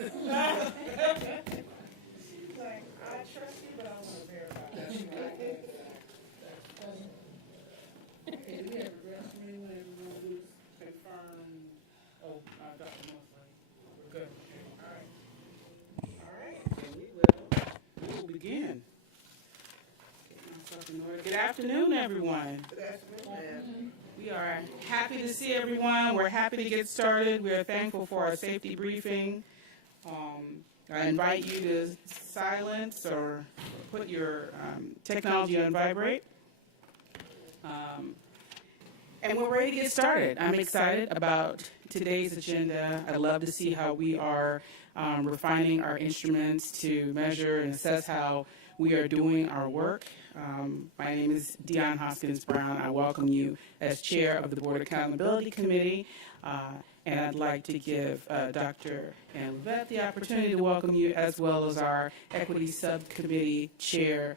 She's like, I trust you, but I want to verify. That's right. Okay, do we have a rest from anyone? Everyone who's confirmed? Oh, Dr. Mosley. We're good. All right. So we will begin. Get myself in order. Good afternoon, everyone. Good afternoon. We are happy to see everyone. We're happy to get started. We are thankful for our safety briefing. I invite you to silence or put your technology on vibrate. And we're ready to get started. I'm excited about today's agenda. I'd love to see how we are refining our instruments to measure and assess how we are doing our work. My name is Dion Hoskins Brown. I welcome you as chair of the Board Accountability Committee. And I'd like to give Dr. Ann Levette the opportunity to welcome you, as well as our Equity Subcommittee Chair,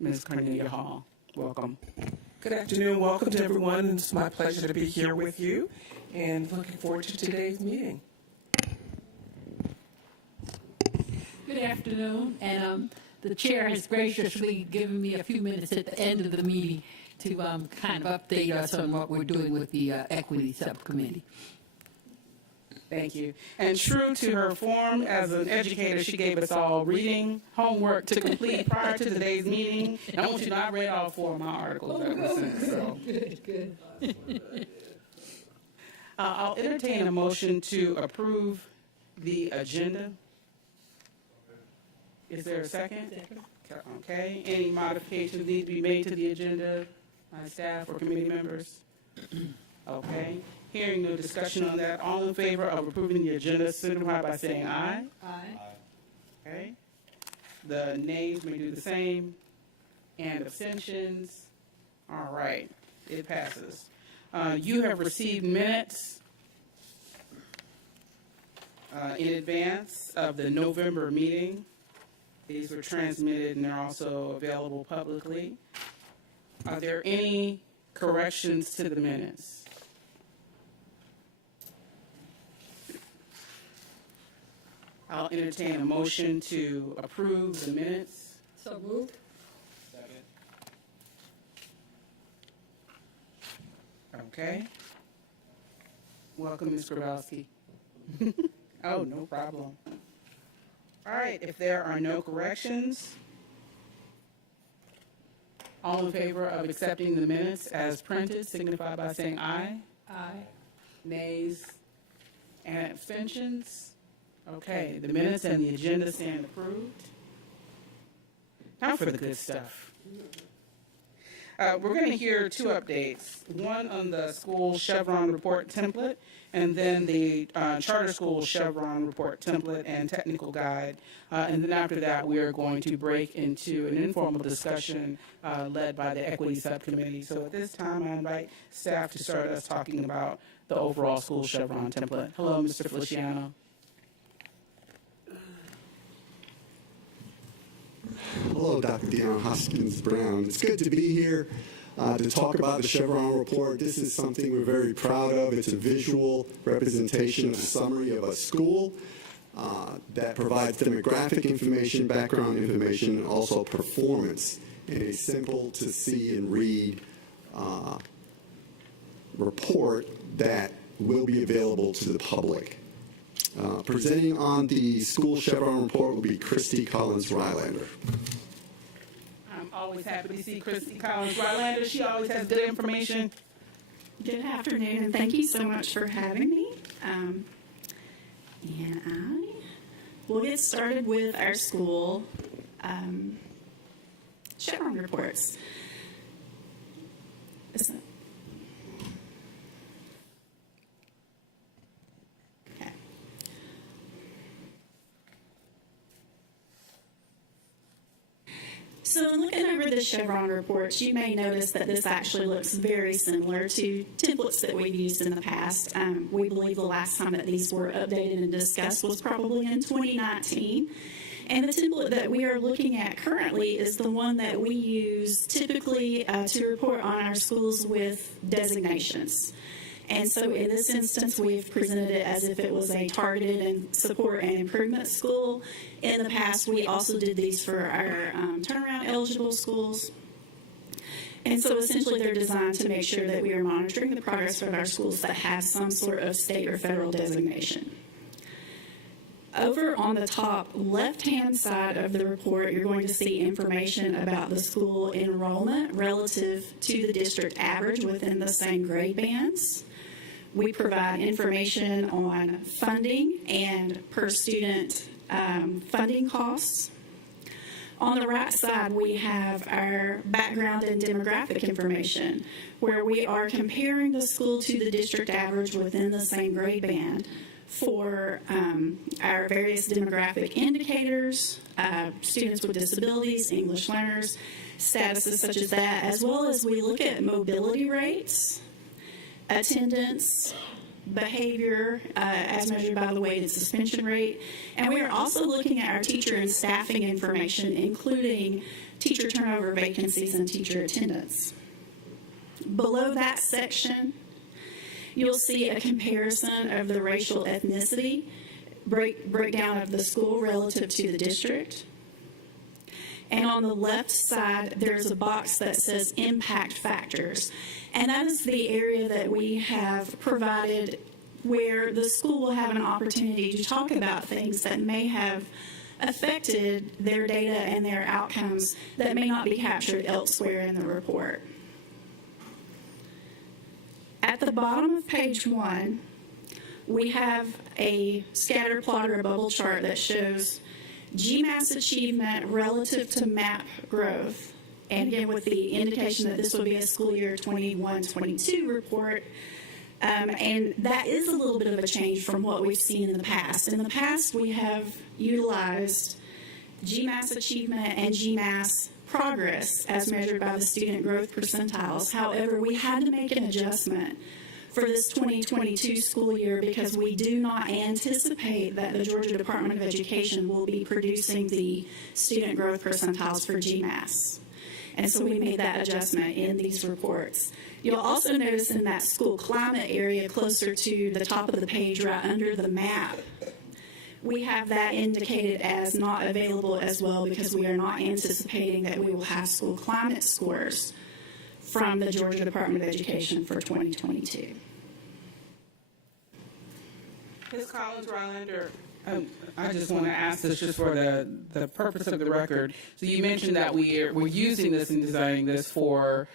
Ms. Cornelia Hall. Welcome. Good afternoon. Welcome to everyone. It's my pleasure to be here with you and looking forward to today's meeting. Good afternoon. And the chair has graciously given me a few minutes at the end of the meeting to kind of update us on what we're doing with the Equity Subcommittee. Thank you. And true to her form as an educator, she gave us all reading homework to complete prior to today's meeting. And I want you to know I read all 4 of my articles that were sent. So. Good. I'll entertain a motion to approve the agenda. Is there a second? Okay. Any modifications need to be made to the agenda by staff or committee members? Okay. Hearing no discussion on that, all in favor of approving the agenda signify by saying aye. Aye. Okay. The nays may do the same. And abstentions. All right. It passes. You have received minutes in advance of the November meeting. These were transmitted and they're also available publicly. Are there any corrections to the minutes? I'll entertain a motion to approve the minutes. So moved. Second. Okay. Welcome, Ms. Grabowski. Oh, no problem. All right, if there are no corrections, all in favor of accepting the minutes as printed signify by saying aye. Aye. Nays and abstentions. Okay, the minutes and the agenda stand approved. Now for the good stuff. We're going to hear 2 updates, one on the school Chevron report template, and then the charter school Chevron report template and technical guide. And then after that, we are going to break into an informal discussion led by the Equity Subcommittee. So at this time, I invite staff to start us talking about the overall school Chevron template. Hello, Mr. Feliciano. Hello, Dr. Dion Hoskins Brown. It's good to be here to talk about the Chevron report. This is something we're very proud of. It's a visual representation of a summary of a school that provides demographic information, background information, and also performance in a simple to see and read report that will be available to the public. Presenting on the school Chevron report will be Christy Collins-Rylander. I'm always happy to see Christy Collins-Rylander. She always has good information. Good afternoon, and thank you so much for having me. And we'll get started with our school Chevron reports. So in looking over the Chevron reports, you may notice that this actually looks very similar to templates that we've used in the past. We believe the last time that these were updated and discussed was probably in 2019. And the template that we are looking at currently is the one that we use typically to report on our schools with designations. And so in this instance, we've presented it as if it was a targeted and support and improvement school. In the past, we also did these for our turnaround eligible schools. And so essentially they're designed to make sure that we are monitoring the progress of our schools that have some sort of state or federal designation. Over on the top left-hand side of the report, you're going to see information about the school enrollment relative to the district average within the same grade bands. We provide information on funding and per student funding costs. On the right side, we have our background and demographic information, where we are comparing the school to the district average within the same grade band for our various demographic indicators, students with disabilities, English learners, statuses such as that, as well as we look at mobility rates, attendance, behavior as measured by the weighted suspension rate, and we are also looking at our teacher and staffing information, including teacher turnover, vacancies, and teacher attendance. Below that section, you'll see a comparison of the racial ethnicity breakdown of the school relative to the district. And on the left side, there's a box that says impact factors. And that is the area that we have provided where the school will have an opportunity to talk about things that may have affected their data and their outcomes that may not be captured elsewhere in the report. At the bottom of page 1, we have a scatter plot or a bubble chart that shows GMAS achievement relative to MAP growth. And again, with the indication that this will be a school year 21-22 report. And that is a little bit of a change from what we've seen in the past. In the past, we have utilized GMAS achievement and GMAS progress as measured by the student growth percentiles. However, we had to make an adjustment for this 2022 school year because we do not anticipate that the Georgia Department of Education will be producing the student growth percentiles for GMAS. And so we made that adjustment in these reports. You'll also notice in that school climate area closer to the top of the page right under the map, we have that indicated as not available as well because we are not anticipating that we will have school climate scores from the Georgia Department of Education for 2022. Ms. Collins-Rylander, I just want to ask this just for the purpose of the record. So you mentioned that we're using this and designing this for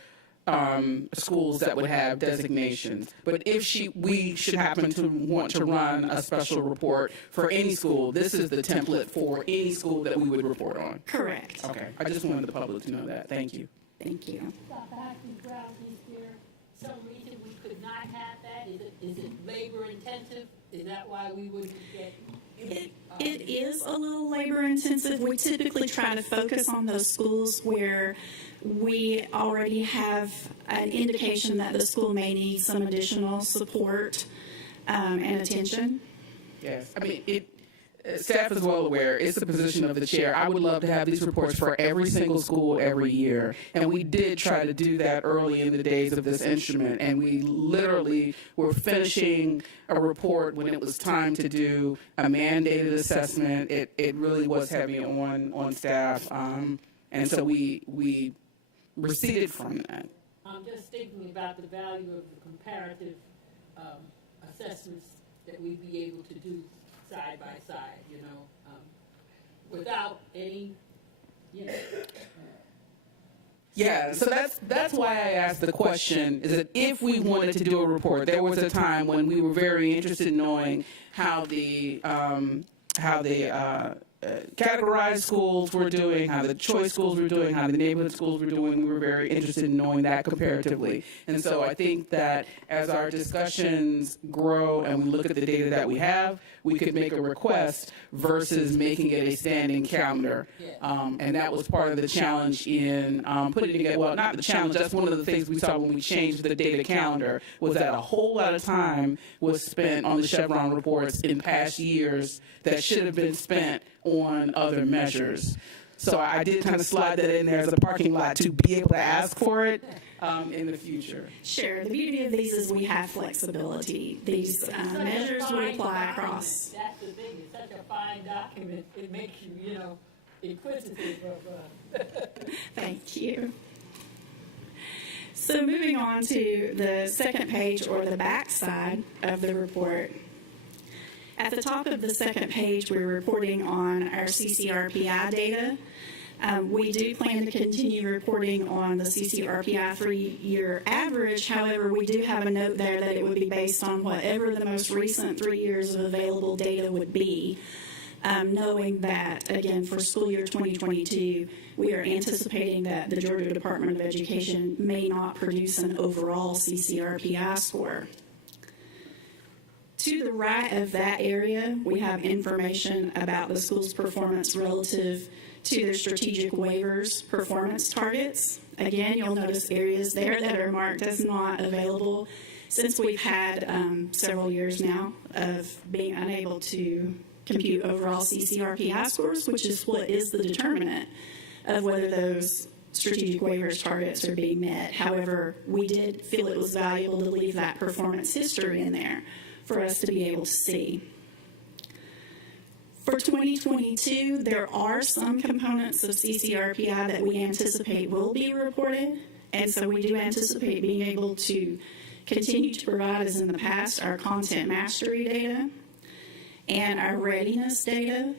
schools that would have designations. But if we should happen to want to run a special report for any school, this is the template for any school that we would report on. Correct. Okay. I just wanted the public to know that. Thank you. Thank you. Dr. Hopkins Brown, is there some reason we could not have that? Is it labor intensive? Is that why we wouldn't get? It is a little labor intensive. We typically try to focus on those schools where we already have an indication that the school may need some additional support and attention. Yes. I mean, staff is well aware. It's the position of the chair. I would love to have these reports for every single school every year. And we did try to do that early in the days of this instrument. And we literally were finishing a report when it was time to do a mandated assessment. It really was heavy on staff. And so we receded from that. I'm just thinking about the value of the comparative assessments that we'd be able to do side by side, without any, Yeah, so that's why I asked the question, is that if we wanted to do a report, there was a time when we were very interested in knowing how the categorized schools were doing, how the choice schools were doing, how the neighborhood schools were doing. We were very interested in knowing that comparatively. And so I think that as our discussions grow and we look at the data that we have, we could make a request versus making it a standing calendar. And that was part of the challenge in putting together, well, not the challenge, that's one of the things we saw when we changed the data calendar, was that a whole lot of time was spent on the Chevron reports in past years that should have been spent on other measures. So I did kind of slide that in there as a parking lot to be able to ask for it in the future. Sure. The beauty of these is we have flexibility. These measures would apply across. That's the thing, it's such a fine document, it makes you, inquisitive of, Thank you. So moving on to the second page or the back side of the report. At the top of the second page, we're reporting on our CCRPI data. We do plan to continue reporting on the CCRPI 3-year average. However, we do have a note there that it would be based on whatever the most recent 3 years of available data would be, knowing that, again, for school year 2022, we are anticipating that the Georgia Department of Education may not produce an overall CCRPI score. To the right of that area, we have information about the school's performance relative to their strategic waivers performance targets. Again, you'll notice areas there that are marked as not available since we've had several years now of being unable to compute overall CCRPI scores, which is what is the determinant of whether those strategic waivers targets are being met. However, we did feel it was valuable to leave that performance history in there for us to be able to see. For 2022, there are some components of CCRPI that we anticipate will be reported, and so we do anticipate being able to continue to provide, as in the past, our content mastery data and our readiness data.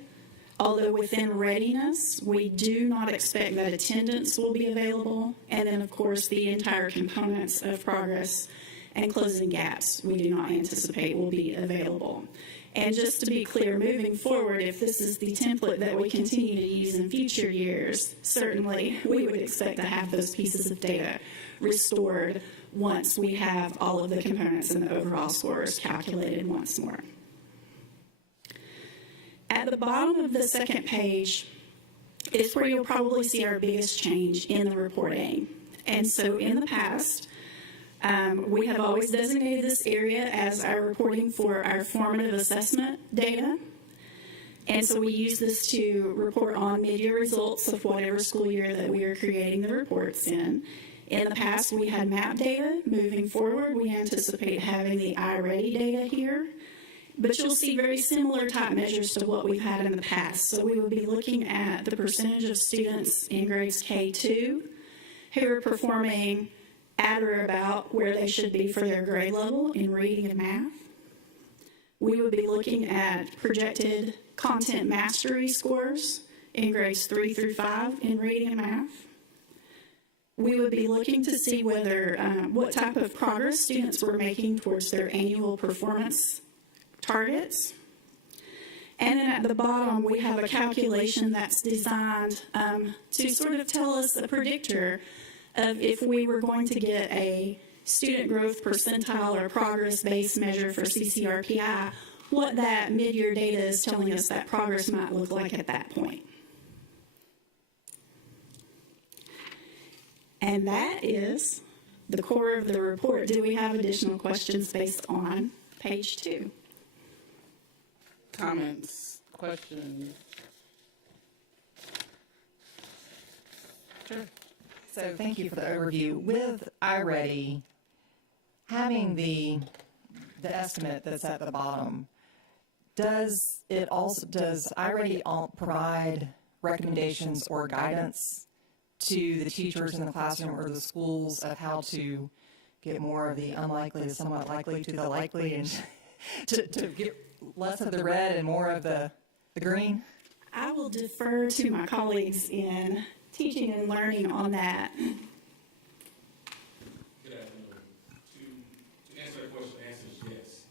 Although within readiness, we do not expect that attendance will be available, and then, of course, the entire components of progress and closing gaps we do not anticipate will be available. And just to be clear, moving forward, if this is the template that we continue to use in future years, certainly we would expect to have those pieces of data restored once we have all of the components and the overall scores calculated once more. At the bottom of the second page is where you'll probably see our biggest change in the reporting. And so in the past, we have always designated this area as our reporting for our formative assessment data. And so we use this to report on mid-year results of whatever school year that we are creating the reports in. In the past, we had MAP data. Moving forward, we anticipate having the iReady data here. But you'll see very similar type measures to what we've had in the past. So we will be looking at the percentage of students in grades K2 who are performing at or about where they should be for their grade level in reading and math. We would be looking at projected content mastery scores in grades 3 through 5 in reading and math. We would be looking to see whether what type of progress students were making towards their annual performance targets. And then at the bottom, we have a calculation that's designed to sort of tell us a predictor of if we were going to get a student growth percentile or progress-based measure for CCRPI, what that mid-year data is telling us that progress might look like at that point. And that is the core of the report. Do we have additional questions based on page 2? Comments, questions? Sure. So thank you for the overview. With iReady, having the estimate that's at the bottom, does iReady provide recommendations or guidance to the teachers in the classroom or the schools of how to get more of the unlikely to somewhat likely to the likely, and to get less of the red and more of the green? I will defer to my colleagues in teaching and learning on that. Good afternoon. To answer that question, the answer is yes.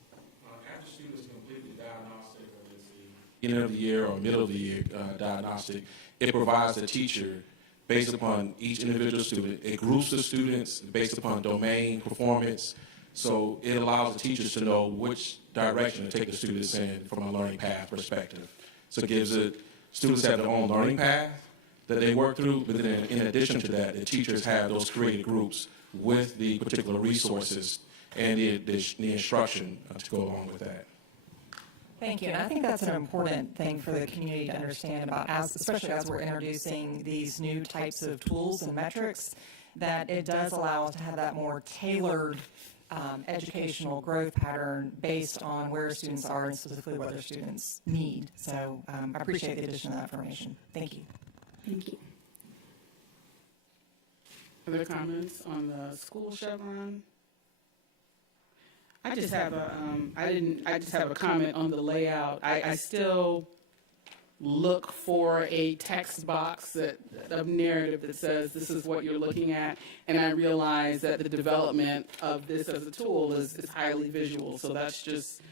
After students complete the diagnostic, whether it's the beginning of the year or middle of the year diagnostic, it provides the teacher, based upon each individual student, it groups the students based upon domain performance. So it allows the teachers to know which direction to take the students in from a learning path perspective. So it gives students have their own learning path that they work through, but then in addition to that, the teachers have those created groups with the particular resources and the instruction to go along with that. Thank you. And I think that's an important thing for the community to understand about, especially as we're introducing these new types of tools and metrics, that it does allow us to have that more tailored educational growth pattern based on where students are and specifically what their students need. So I appreciate the addition of that information. Thank you. Thank you. Other comments on the school Chevron? I just have a comment on the layout. I still look for a text box of narrative that says this is what you're looking at, and I realize that the development of this as a tool is highly visual. So that's just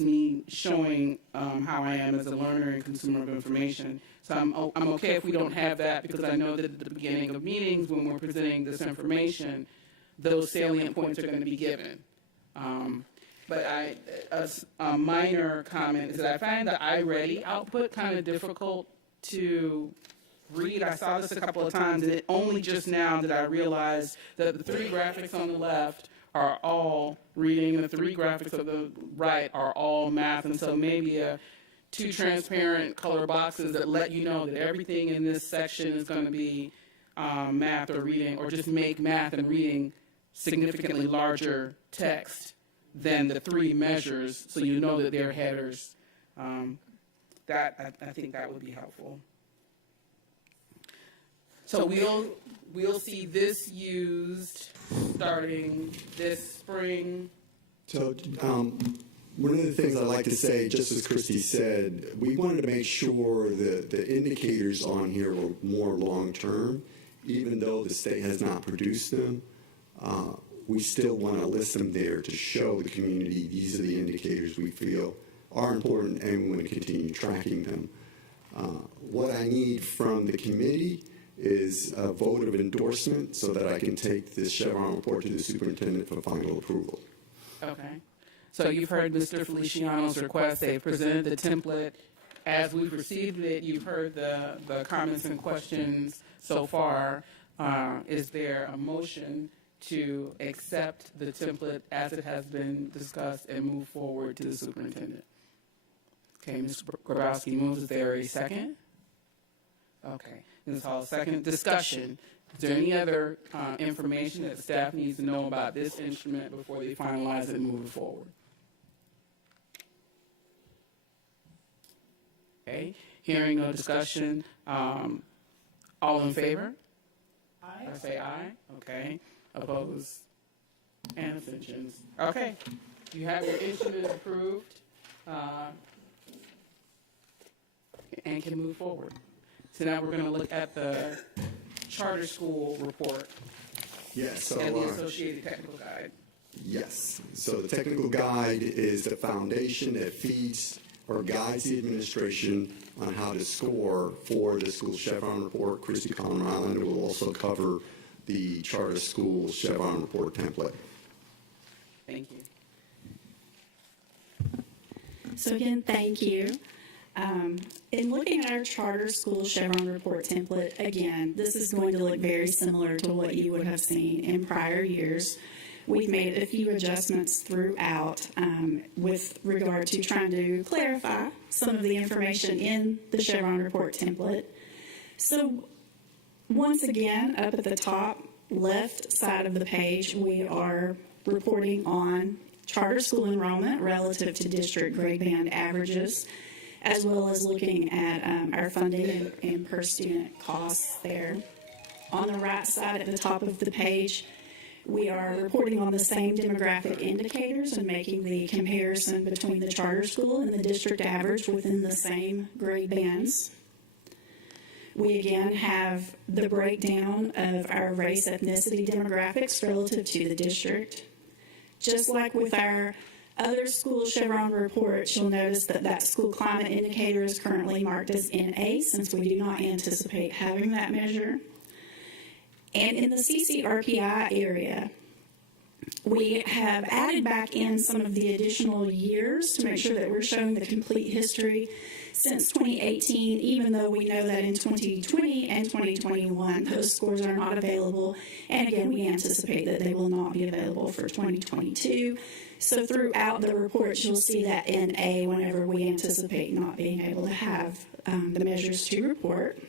me showing how I am as a learner and consumer of information. So I'm okay if we don't have that, because I know that at the beginning of meetings when we're presenting this information, those salient points are going to be given. But a minor comment is that I find the iReady output kind of difficult to read. I saw this a couple of times, and only just now did I realize that the 3 graphics on the left are all reading, and the 3 graphics on the right are all math. And so maybe 2 transparent color boxes that let you know that everything in this section is going to be math or reading, or just make math and reading significantly larger text than the 3 measures, so you know that they're headers. I think that would be helpful. So we'll see this used starting this spring. So one of the things I'd like to say, just as Christy said, we wanted to make sure that the indicators on here were more long-term, even though the state has not produced them. We still want to list them there to show the community these are the indicators we feel are important, and we want to continue tracking them. What I need from the committee is a vote of endorsement so that I can take this Chevron report to the superintendent for final approval. Okay. So you've heard Mr. Feliciano's request. They've presented the template as we've received it. You've heard the comments and questions so far. Is there a motion to accept the template as it has been discussed and move forward to the superintendent? Okay, Mr. Grabowski moves. Is there a second? Okay, Ms. Hall, second. Discussion. Is there any other information that staff needs to know about this instrument before they finalize it and move it forward? Okay, hearing no discussion. All in favor? Aye. I say aye. Okay. Opposed? And abstentions. Okay. You have your instrument approved and can move forward. So now we're going to look at the charter school report Yes. So, and the associated technical guide. yes. So the technical guide is the foundation that feeds or guides the administration on how to score for the School Chevron report. Christy Conner-Island will also cover the charter school Chevron report template. Thank you. So again, thank you. In looking at our charter school Chevron report template, again, this is going to look very similar to what you would have seen in prior years. We've made a few adjustments throughout with regard to trying to clarify some of the information in the Chevron report template. So once again, up at the top left side of the page, we are reporting on charter school enrollment relative to district grade band averages, as well as looking at our funding and per student costs there. On the right side at the top of the page, we are reporting on the same demographic indicators and making the comparison between the charter school and the district average within the same grade bands. We again have the breakdown of our race ethnicity demographics relative to the district. Just like with our other school Chevron reports, you'll notice that that school climate indicator is currently marked as NA, since we do not anticipate having that measure. And in the CCRPI area, We have added back in some of the additional years to make sure that we're showing the complete history since 2018, even though we know that in 2020 and 2021, those scores are not available. And again, we anticipate that they will not be available for 2022. So throughout the reports, you'll see that NA whenever we anticipate not being able to have the measures to report.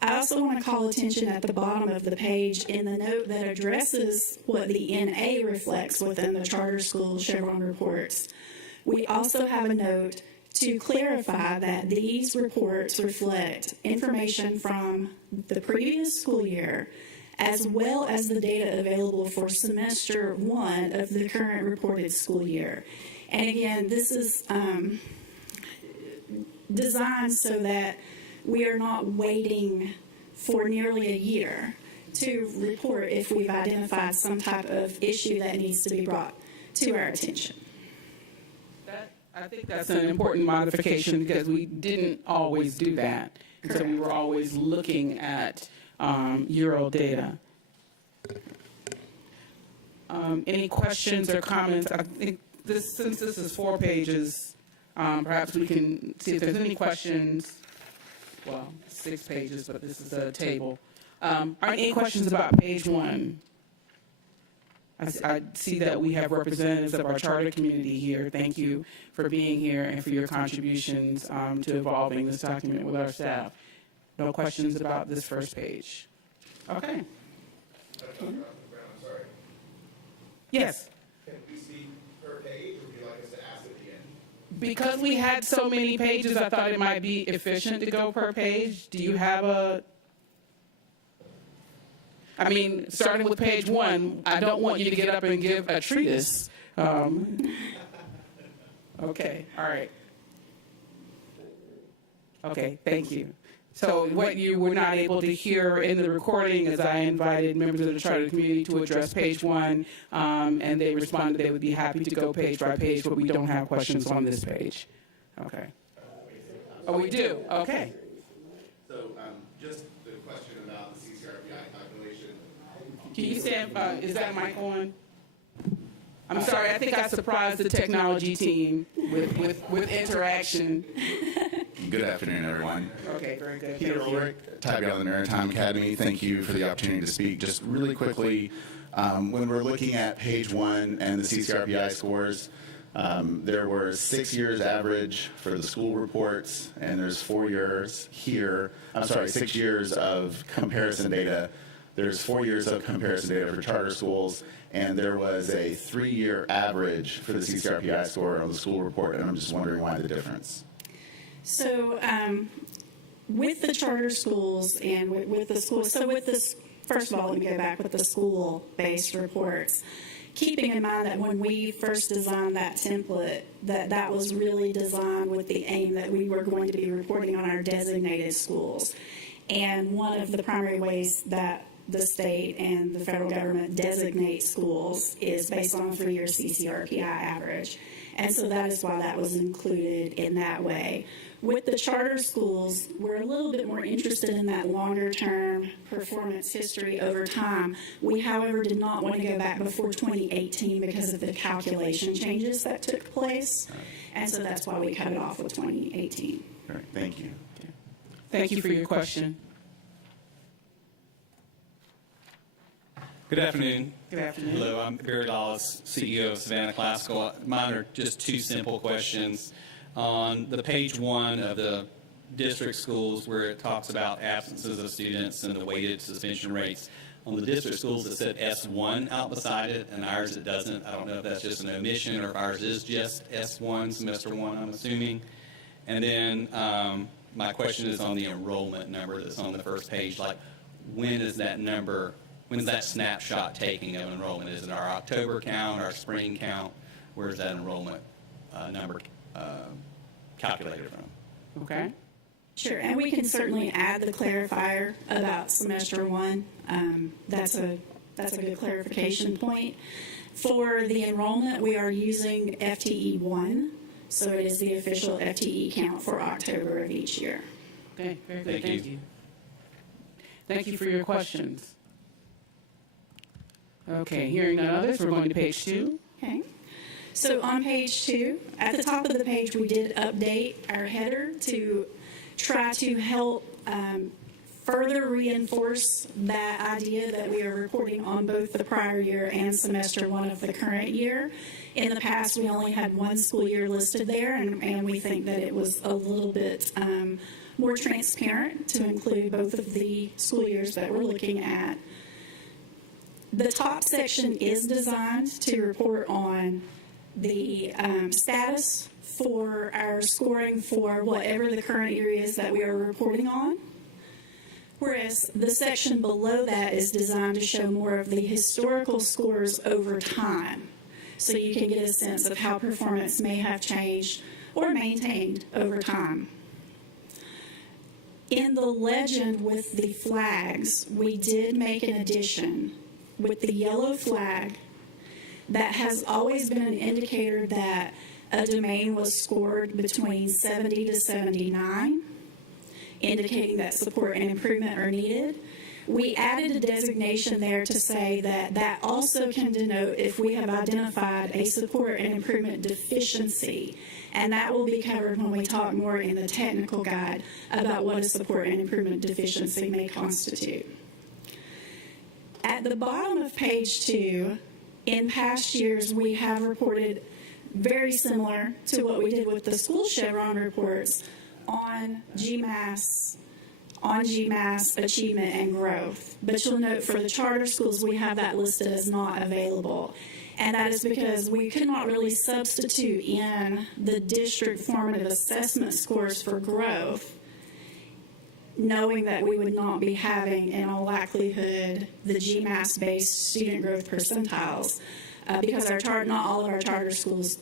I also want to call attention at the bottom of the page in the note that addresses what the NA reflects within the charter school Chevron reports. We also have a note to clarify that these reports reflect information from the previous school year, as well as the data available for semester 1 of the current reported school year. And again, this is designed so that we are not waiting for nearly a year to report if we've identified some type of issue that needs to be brought to our attention. I think that's an important modification because we didn't always do that. And so we were always looking at Euro data. Any questions or comments? I think since this is 4 pages, perhaps we can see if there's any questions. Well, 6 pages, but this is a table. Are any questions about page 1? I see that we have representatives of our charter community here. Thank you for being here and for your contributions to evolving this document with our staff. No questions about this first page? Okay. I'm sorry. Yes. Can we see per page, or would you like us to ask at the end? Because we had so many pages, I thought it might be efficient to go per page. Do you have a... I mean, starting with page 1, I don't want you to get up and give a treatise. Okay, all right. Okay, thank you. So what you were not able to hear in the recording is I invited members of the charter community to address page 1, and they responded they would be happy to go page by page, but we don't have questions on this page. Okay. Oh, we do? Okay. So just the question about the CCRPI calculation. Can you stand, is that mic on? I'm sorry, I think I surprised the technology team with interaction. Good afternoon, everyone. Okay, very good. Peter Thank you. Ulrich, Tab Gallen Maritime Academy. Thank you for the opportunity to speak. Just really quickly, when we're looking at page 1 and the CCRPI scores, there were 6 years average for the school reports, and there's 4 years here. 6 years of comparison data. There's 4 years of comparison data for charter schools, and there was a 3-year average for the CCRPI score on the school report, and I'm just wondering why the difference. So with the charter schools and with the schools, so with this, first of all, let me go back with the school-based reports. Keeping in mind that when we first designed that template, that was really designed with the aim that we were going to be reporting on our designated schools. And one of the primary ways that the state and the federal government designate schools is based on a 3-year CCRPI average. And so that is why that was included in that way. With the charter schools, we're a little bit more interested in that longer-term performance history over time. We, however, did not want to go back before 2018 because of the calculation changes that took place. And so that's why we cut it off with 2018. All right, thank you. Thank you for your question. Good afternoon. Good afternoon. Hello, I'm Barry Lawless, CEO of Savannah Classical. Mine are just 2 simple questions. On the page 1 of the district schools where it talks about absences of students and the weighted suspension rates, on the district schools it said S1 out beside it, and ours it doesn't. I don't know if that's just an omission or if ours is just S1, semester 1, I'm assuming. And then my question is on the enrollment number that's on the first page. Like, when is that number? When's that snapshot taking of enrollment? Is it our October count, our spring count? Where's that enrollment number calculated from? Okay. Sure, and we can certainly add the clarifier about semester 1. That's a good clarification point. For the enrollment, we are using FTE 1, so it is the official FTE count for October of each year. Okay, very good. Thank you. Thank you for your questions. Okay, hearing none others, we're going to page 2. Okay. So on page 2, at the top of the page, we did update our header to try to help further reinforce that idea that we are reporting on both the prior year and semester 1 of the current year. In the past, we only had one school year listed there, and we think that it was a little bit more transparent to include both of the school years that we're looking at. The top section is designed to report on the status for our scoring for whatever the current year is that we are reporting on. Whereas the section below that is designed to show more of the historical scores over time. So you can get a sense of how performance may have changed or maintained over time. In the legend with the flags, we did make an addition with the yellow flag that has always been an indicator that a domain was scored between 70 to 79, indicating that support and improvement are needed. We added a designation there to say that that also can denote if we have identified a support and improvement deficiency, and that will be covered when we talk more in the technical guide about what a support and improvement deficiency may constitute. At the bottom of page 2, in past years, we have reported very similar to what we did with the School Chevron reports on GMAS, achievement, and growth. But you'll note for the charter schools, we have that listed as not available. And that is because we could not really substitute in the district formative assessment scores for growth, knowing that we would not be having, in all likelihood, the GMAS-based student growth percentiles, because not all of our charter schools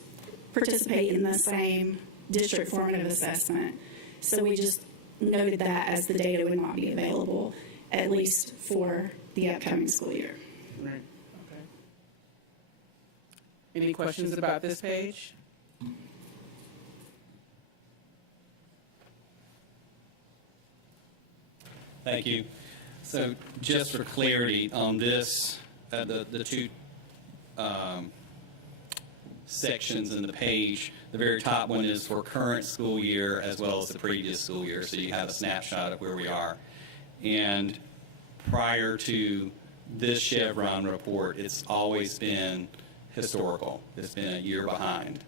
participate in the same district formative assessment. So we just noted that as the data would not be available, at least for the upcoming school year. Right. Okay. Any questions about this page? Thank you. So just for clarity on this, the two sections in the page, the very top one is for current school year as well as the previous school year, so you have a snapshot of where we are. And prior to this Chevron report, it's always been historical. It's been a year behind.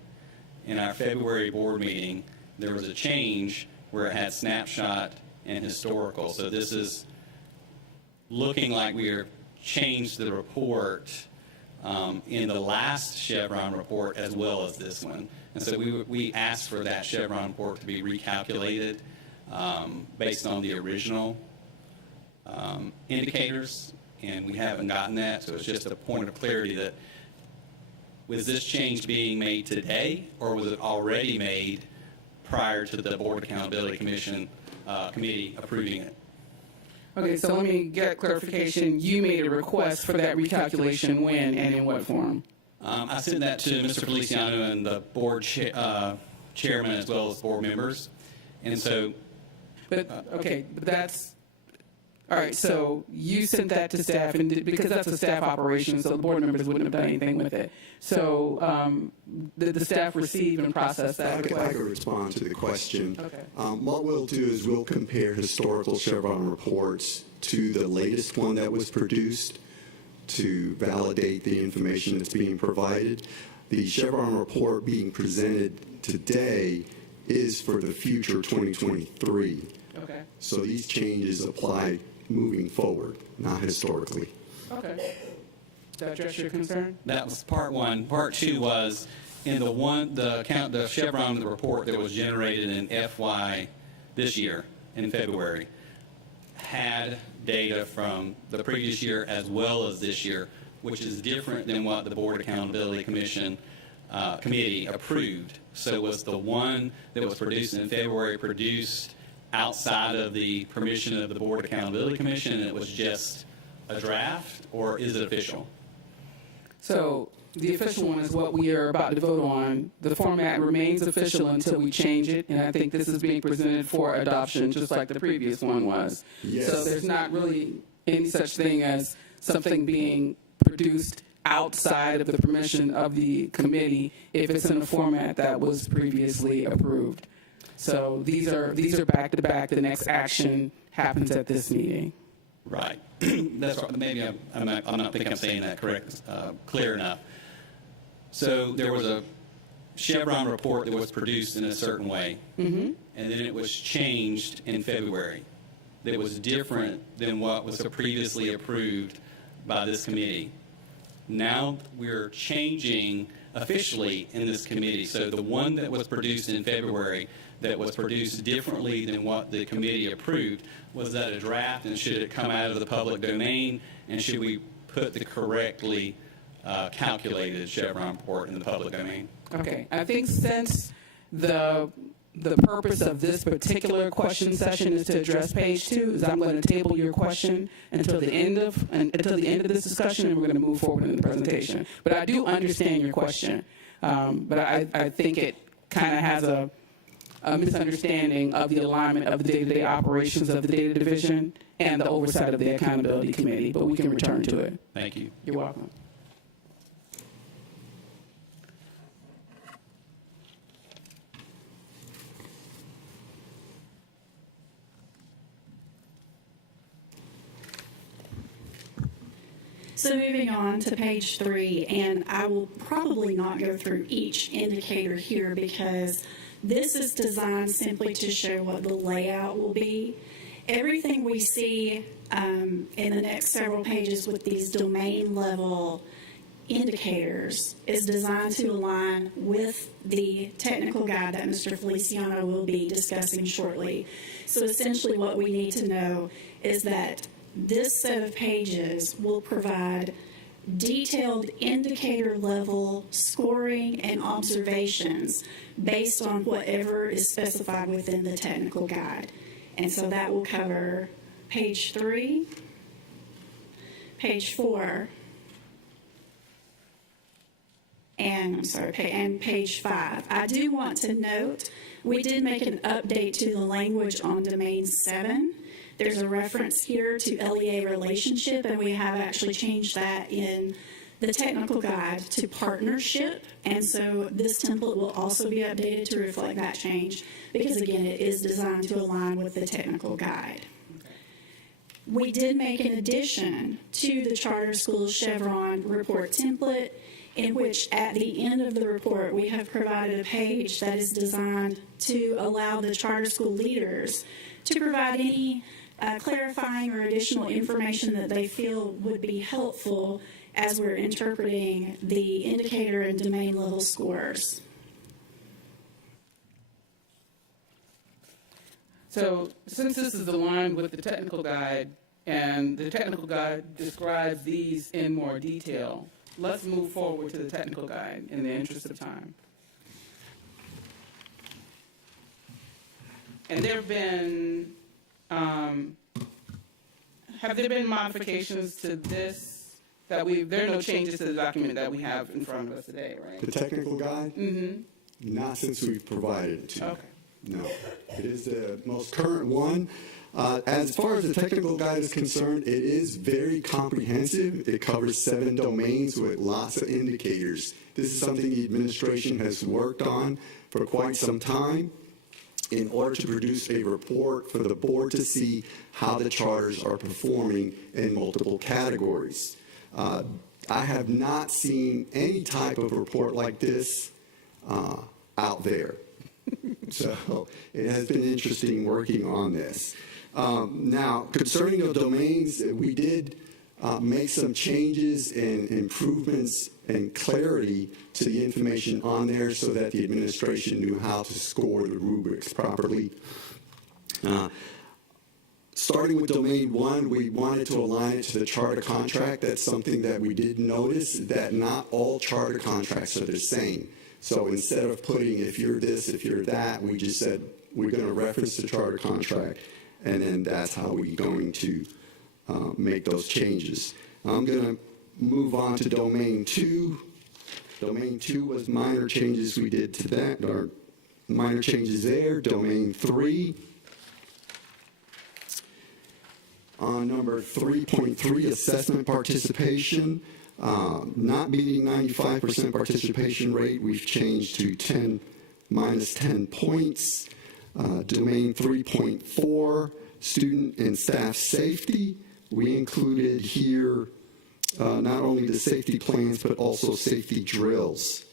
In our February board meeting, there was a change where it had snapshot and historical. So this is looking like we are changed the report in the last Chevron report as well as this one. And so we asked for that Chevron report to be recalculated based on the original indicators, and we haven't gotten that. So it's just a point of clarity that was this change being made today, or was it already made prior to the Board Accountability Commission committee approving it? Okay, so let me get clarification. You made a request for that recalculation when and in what form? I sent that to Mr. Feliciano and the board chairman as well as board members. And so... But that's... All right, so you sent that to staff, and because that's a staff operation, so the board members wouldn't have done anything with it. So did the staff receive and process that request? I can respond to the question. Okay. What we'll do is we'll compare historical Chevron reports to the latest one that was produced to validate the information that's being provided. The Chevron report being presented today is for the future 2023. Okay. So these changes apply moving forward, not historically. Okay. Does that address your concern? That was part one. Part two was in the Chevron report that was generated in FY this year in February had data from the previous year as well as this year, which is different than what the Board Accountability Commission committee approved. So was the one that was produced in February produced outside of the permission of the Board Accountability Commission, and it was just a draft, or is it official? So the official one is what we are about to vote on. The format remains official until we change it, and I think this is being presented for adoption just like the previous one was. Yes. So there's not really any such thing as something being produced outside of the permission of the committee if it's in a format that was previously approved. So these are back to back. The next action happens at this meeting. Right. That's right. Maybe I'm not thinking I'm saying that clear enough. So there was a Chevron report that was produced in a certain way, and then it was changed in February. That was different than what was previously approved by this committee. Now we're changing officially in this committee. So the one that was produced in February that was produced differently than what the committee approved, was that a draft, and should it come out of the public domain, and should we put the correctly calculated Chevron report in the public domain? Okay, I think since the purpose of this particular question session is to address page 2, is I'm going to table your question until the end of this discussion, and we're going to move forward in the presentation. But I do understand your question, but I think it kind of has a misunderstanding of the alignment of the day-to-day operations of the data division and the oversight of the accountability committee. But we can return to it. Thank you. You're welcome. So moving on to page 3, and I will probably not go through each indicator here because this is designed simply to show what the layout will be. Everything we see in the next several pages with these domain level indicators is designed to align with the technical guide that Mr. Feliciano will be discussing shortly. So essentially what we need to know is that this set of pages will provide detailed indicator level scoring and observations based on whatever is specified within the technical guide. And so that will cover page 3, page 4, and page 5. I do want to note we did make an update to the language on domain 7. There's a reference here to LEA relationship, and we have actually changed that in the technical guide to partnership. And so this template will also be updated to reflect that change because, again, it is designed to align with the technical guide. We did make an addition to the Charter School Chevron report template in which at the end of the report we have provided a page that is designed to allow the charter school leaders to provide any clarifying or additional information that they feel would be helpful as we're interpreting the indicator and domain level scores. So since this is aligned with the technical guide, and the technical guide describes these in more detail, let's move forward to the technical guide in the interest of time. And there have there been modifications to this that there are no changes to the document that we have in front of us today, right? The technical guide? Mm-hmm. Not since we've provided it to you. Okay. No. It is the most current one. As far as the technical guide is concerned, it is very comprehensive. It covers 7 domains with lots of indicators. This is something the administration has worked on for quite some time in order to produce a report for the board to see how the charters are performing in multiple categories. I have not seen any type of report like this out there. So it has been interesting working on this. Now, concerning the domains, we did make some changes and improvements and clarity to the information on there so that the administration knew how to score the rubrics properly. Starting with domain 1, we wanted to align it to the charter contract. That's something that we did notice, that not all charter contracts are the same. So instead of putting if you're this, if you're that, we just said we're going to reference the charter contract, and then that's how we're going to make those changes. I'm going to move on to domain 2. Domain 2 was minor changes we did to that, or minor changes there. Domain 3. On number 3.3, assessment participation, Not meeting 95% participation rate, we've changed to 10 minus 10 points. Domain 3.4, student and staff safety. We included here not only the safety plans, but also safety drills.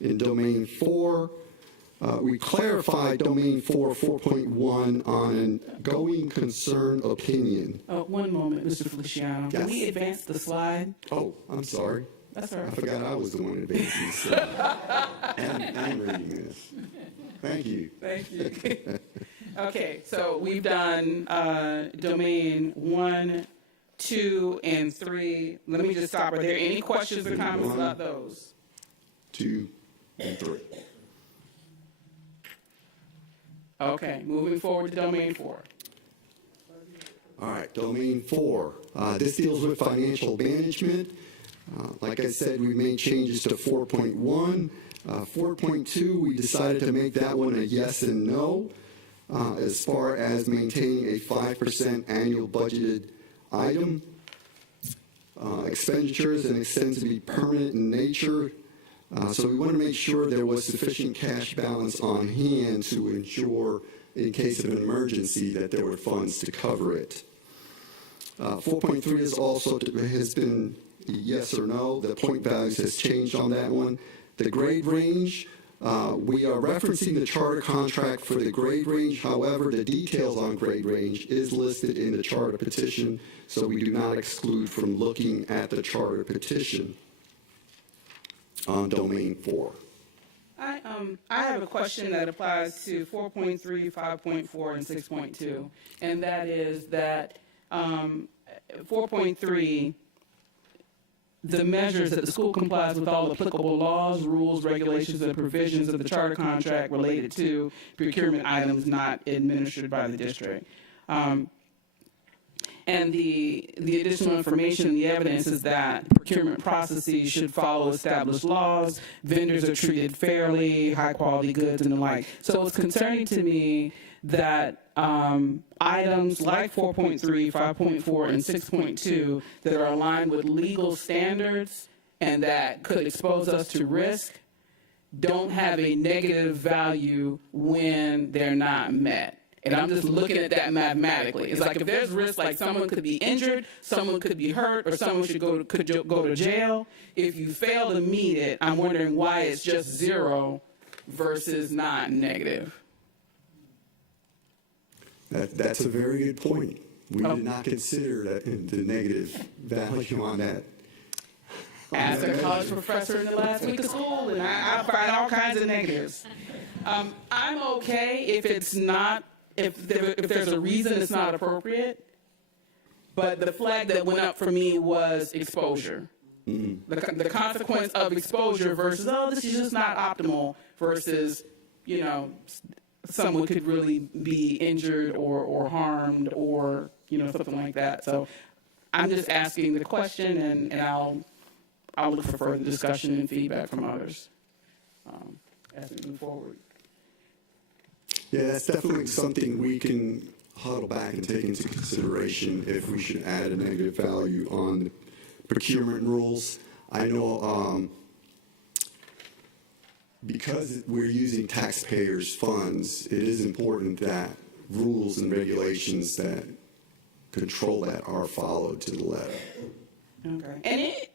In domain 4, we clarified domain 4.1 on an going concern opinion. One moment, Mr. Feliciano. Can Yes. we advance the slide? Oh, I'm sorry. That's all I right. forgot I was the one advancing this. And I'm reading this. Thank you. Thank you. Okay, so we've done domain 1, 2, and 3. Let me just stop. Are there any questions or comments about those? 2 and 3. Okay, moving forward to domain 4. All right, domain 4. This deals with financial management. Like I said, we made changes to 4.1. 4.2, we decided to make that one a yes and no. As far as maintaining a 5% annual budgeted item. Expenditures and extends to be permanent in nature. So we want to make sure there was sufficient cash balance on hand to ensure, in case of an emergency, that there were funds to cover it. 4.3 is also has been yes or no. The point values has changed on that one. The grade range, we are referencing the charter contract for the grade range. However, the details on grade range is listed in the charter petition, so we do not exclude from looking at the charter petition on domain 4. I have a question that applies to 4.3, 5.4, and 6.2, and that is that 4.3, the measures that the school complies with all applicable laws, rules, regulations, and provisions of the charter contract related to procurement items not administered by the district. And the additional information, the evidence is that procurement processes should follow established laws, vendors are treated fairly, high-quality goods, and the like. So it's concerning to me that items like 4.3, 5.4, and 6.2 that are aligned with legal standards and that could expose us to risk don't have a negative value when they're not met. And I'm just looking at that mathematically. It's like if there's risk, like someone could be injured, could be hurt, or someone could go to jail. If you fail to meet it, I'm wondering why it's just 0 versus not negative. That's a very good point. We did not consider that, the negative value on that. As a college professor in the last week of school, and I find all kinds of negatives. I'm okay if it's not, if there's a reason it's not appropriate, but the flag that went up for me was exposure. The consequence of exposure versus, this is just not optimal, versus, someone could really be injured or harmed or, something like that. So I'm just asking the question, and I'll look for further discussion and feedback from others as we move forward. Yeah, that's definitely something we can huddle back and take into consideration if we should add a negative value on procurement rules. I know because we're using taxpayers' funds, it is important that rules and regulations that control that are followed to the letter. Okay. And it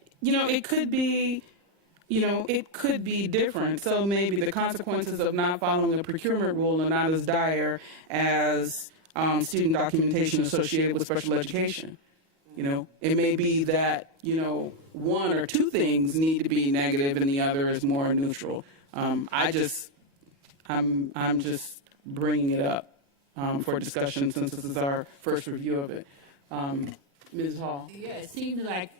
could be, it could be different. So maybe the consequences of not following a procurement rule are not as dire as student documentation associated with special education. It may be that, one or two things need to be negative and the other is more neutral. I'm just bringing it up for discussion since this is our first review of it. Ms. Hall. Yeah, it seems like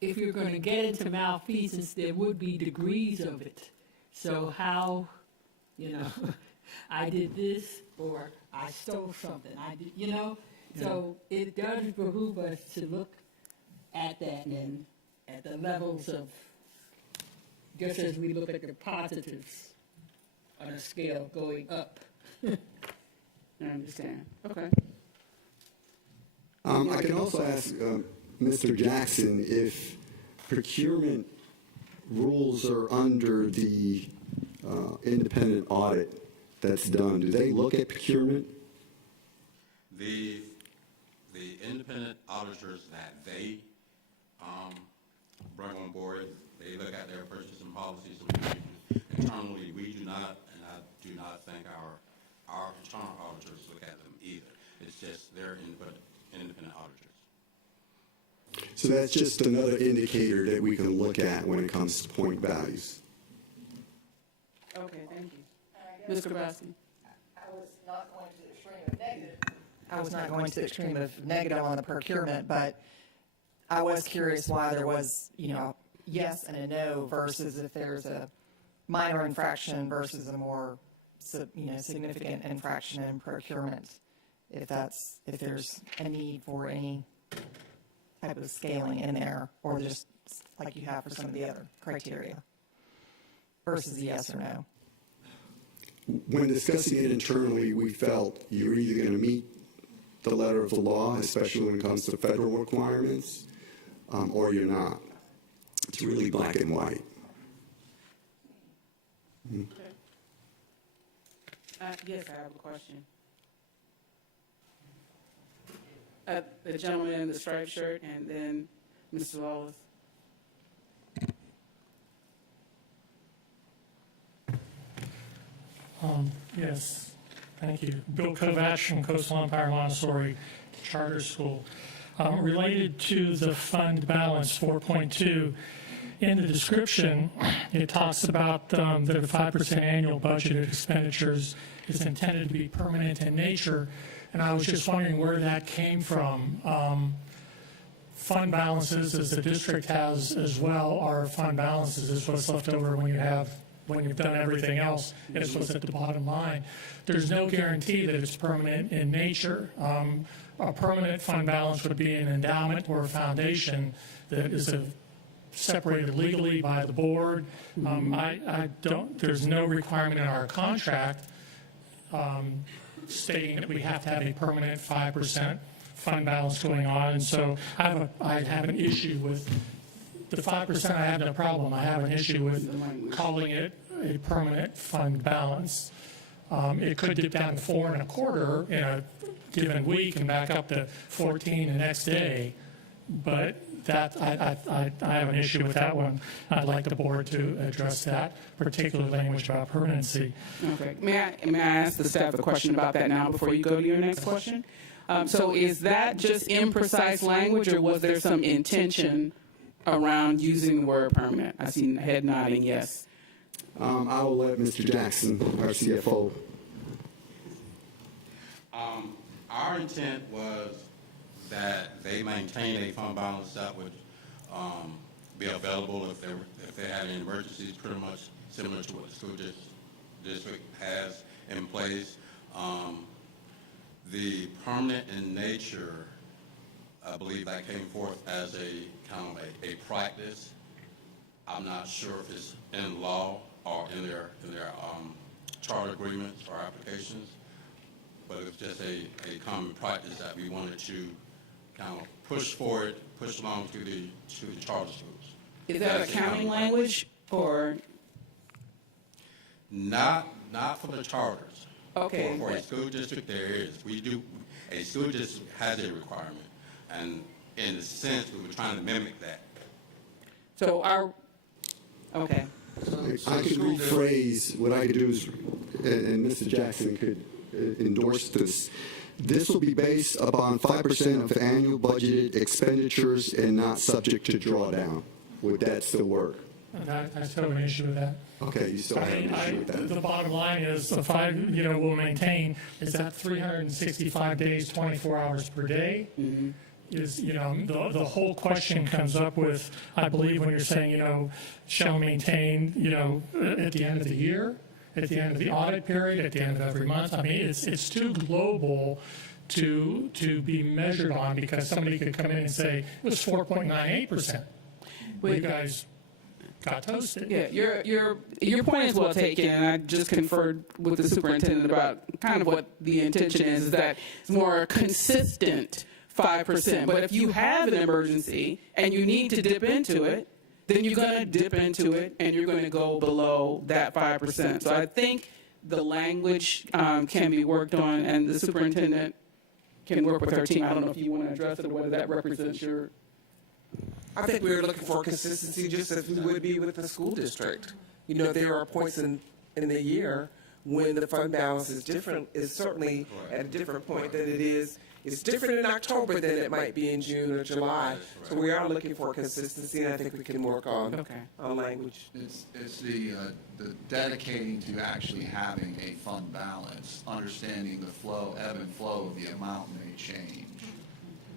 if you're going to get into malfeasance, there would be degrees of it. So how, I did this or I stole something. I did, So it does behoove us to look at that and at the levels of, just as we look at the positives on a scale going up. I understand. Okay. I can also ask Mr. Jackson if procurement rules are under the independent audit that's done? Do they look at procurement? The independent auditors that they bring on board, they look at their purchasing policies and procedures. Internally, we do not, and I do not think our internal auditors look at them either. It's just their independent auditors. So that's just another indicator that we can look at when it comes to point values. Okay, thank you. Ms. Grabowski. I was not going to the extreme of negative. I was not going to the extreme of negative on the procurement, but I was curious why there was, yes and a no versus if there's a minor infraction versus a more, significant infraction in procurement. If there's a need for any type of scaling in there, or just like you have for some of the other criteria versus yes or no. When discussing it internally, we felt you're either going to meet the letter of the law, especially when it comes to federal requirements, or you're not. It's really black and white. Okay. Yes, I have a question. The gentleman in the striped shirt, and then Mr. Lawless. Yes, thank you. Bill Kovach from Coastal Empire Montessori Charter School. Related to the fund balance 4.2, in the description, it talks about that the 5% annual budgeted expenditures is intended to be permanent in nature, and I was just wondering where that came from. Fund balances, as the district has as well, are fund balances is what's left over when you've done everything else, is what's at the bottom line. There's no guarantee that it's permanent in nature. A permanent fund balance would be an endowment or a foundation that is separated legally by the board. There's no requirement in our contract stating that we have to have a permanent 5% fund balance going on. And so I have an issue with the 5%. I have no problem. I have an issue with calling it a permanent fund balance. It could dip down to 4.25 in a given week and back up to 14 the next day. But that I have an issue with that one. I'd like the board to address that particular language about permanency. Okay. May I ask the staff a question about that now before you go to your next question? So is that just imprecise language, or was there some intention around using the word permanent? I see head nodding yes. I will let Mr. Jackson, our CFO. Our intent was that they maintain a fund balance that would be available if they had any emergencies, pretty much similar to what the school district has in place. The permanent in nature, I believe that came forth as a kind of a practice. I'm not sure if it's in law or in their charter agreements or applications, but it's just a common practice that we wanted to kind of push forward, push along to the charter schools. Is that accounting language or? Not for the charters. Okay. For a school district, there is. A school district has a requirement, and in a sense, we were trying to mimic that. So okay. I could rephrase, what I could do is, and Mr. Jackson could endorse this. This will be based upon 5% of annual budgeted expenditures and not subject to drawdown. Would that still work? I still have an issue with that. Okay, you still have an issue with that. The bottom line is the 5, we'll maintain is that 365 days, 24 hours per day. Mm-hmm. Is, the whole question comes up with, I believe when you're saying, shall maintain, at the end of the year, at the end of the audit period, at the end of every month. I mean, it's too global to be measured on, because somebody could come in and say it was 4.98%. You guys got toasted. Yeah, your point is well taken, and I just conferred with the superintendent about kind of what the intention is that it's more consistent 5%. But if you have an emergency and you need to dip into it, then you're going to dip into it and you're going to go below that 5%. So I think the language can be worked on, and the superintendent can work with her team. I don't know if you want to address it or whether that represents your... I think we were looking for consistency just as we would be with the school district. You know, there are points in the year when the fund balance is different, is certainly at a different point than it is. It's different in October than it might be in June or July. So we are looking for consistency, and I think we can work on language. It's the dedicating to actually having a fund balance, understanding the flow, ebb and flow of the amount may change.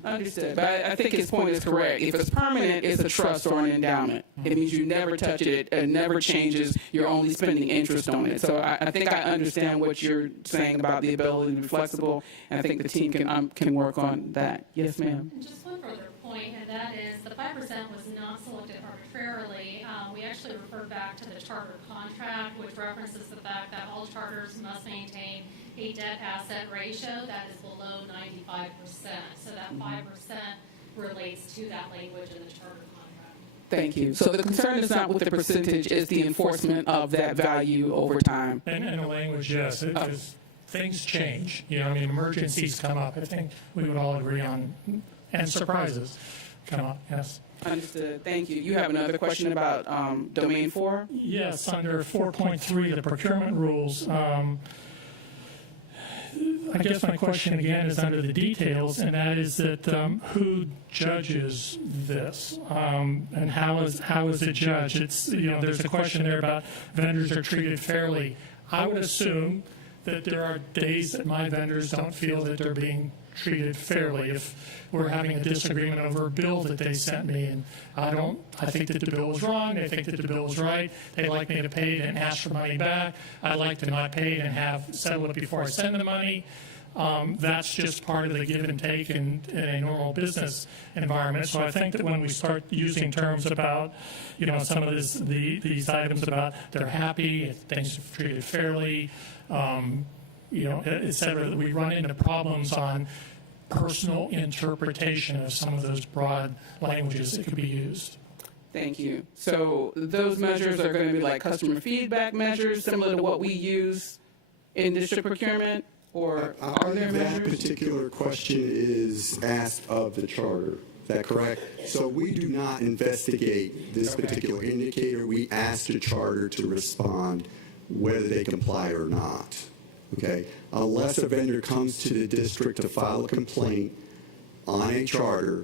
Understood, but I think his point is correct. If it's permanent, it's a trust or an endowment. It means you never touch it, it never changes, you're only spending interest on it. So I think I understand what you're saying about the ability to be flexible, and I think the team can work on that. Yes, ma'am. And just one further point, and that is the 5% was not selected arbitrarily. We actually referred back to the charter contract, which references the fact that all charters must maintain a debt asset ratio that is below 95%. So that 5% relates to that language in the charter contract. Thank you. So the concern is not with the percentage, it's the enforcement of that value over time. And the language, yes, because things change. You know, I mean, emergencies come up. I think we would all agree on, and surprises come up, yes. Understood. Thank you. You have another question about Domain 4? Yes, under 4.3, the procurement rules. I guess my question again is under the details, and that is that who judges this, and how is it judged? It's, you know, there's a question there about vendors are treated fairly. I would assume that there are days that my vendors don't feel that they're being treated fairly. If we're having a disagreement over a bill that they sent me, and I think that the bill was wrong, they think that the bill was right, they'd like me to pay it and ask for money back. I'd like to not pay it and have settle it before I send the money. That's just part of the give and take in a normal business environment. So I think that when we start using terms about, you know, some of these items about they're happy, things are treated fairly, you know, et cetera, that we run into problems on personal interpretation of some of those broad languages that could be used. Thank you. So those measures are going to be like customer feedback measures, similar to what we use in district procurement, or are there measures? That particular question is asked of the charter. Is that correct? So we do not investigate this particular indicator. We ask the charter to respond whether they comply or not. Okay, unless a vendor comes to the district to file a complaint on a charter,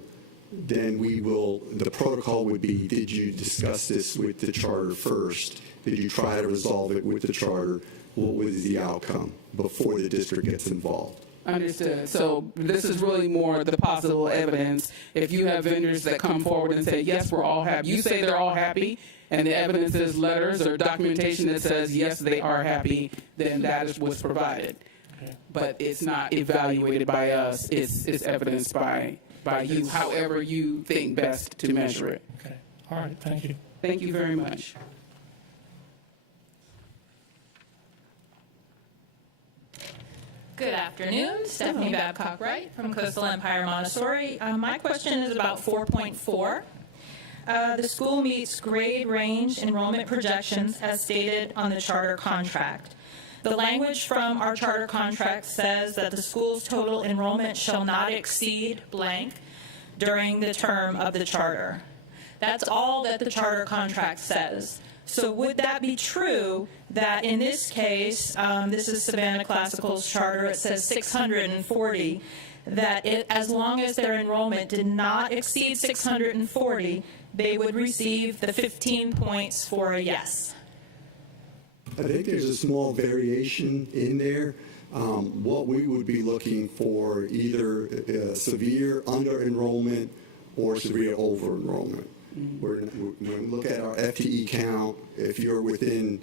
then the protocol would be, did you discuss this with the charter first? Did you try to resolve it with the charter? What was the outcome before the district gets involved? Understood. So this is really more the possible evidence. If you have vendors that come forward and say, yes, we're all happy, you say they're all happy, and the evidence is letters or documentation that says, yes, they are happy, then that is what's provided. But it's not evaluated by us. It's evidenced by you, however you think best to measure it. Okay. All right. Thank you. Thank you very much. Good afternoon, Stephanie Babcock-Wright from Coastal Empire Montessori. My question is about 4.4. The school meets grade range enrollment projections as stated on the charter contract. The language from our charter contract says that the school's total enrollment shall not exceed blank during the term of the charter. That's all that the charter contract says. So would that be true that in this case, this is Savannah Classical's charter, it says 640, that as long as their enrollment did not exceed 640, they would receive the 15 points for a yes? I think there's a small variation in there. What we would be looking for, either severe under-enrollment or severe over-enrollment. When we look at our FTE count, if you're within,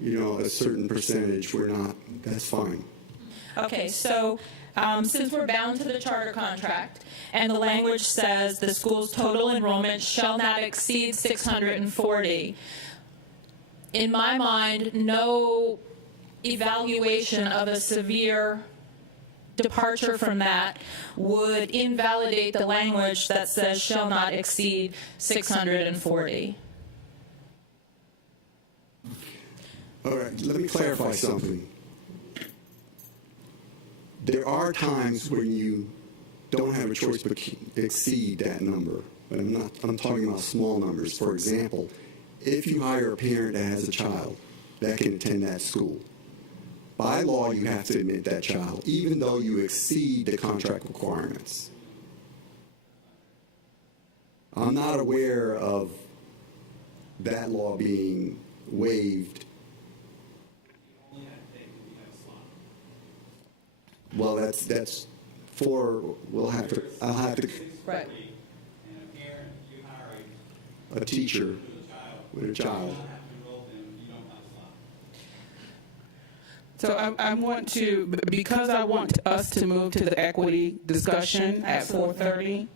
you know, a certain percentage, that's fine. Okay, so since we're bound to the charter contract, and the language says the school's total enrollment shall not exceed 640, in my mind, no evaluation of a severe departure from that would invalidate the language that says shall not exceed 640. All right, let me clarify something. There are times when you don't have a choice but exceed that number. But I'm talking about small numbers. For example, if you hire a parent that has a child that can attend that school, by law you have to admit that child, even though you exceed the contract requirements. I'm not aware of that law being waived. Well, that's for, I'll have to, Right. a teacher with a child. So I want to, because I want us to move to the equity discussion at 4:30,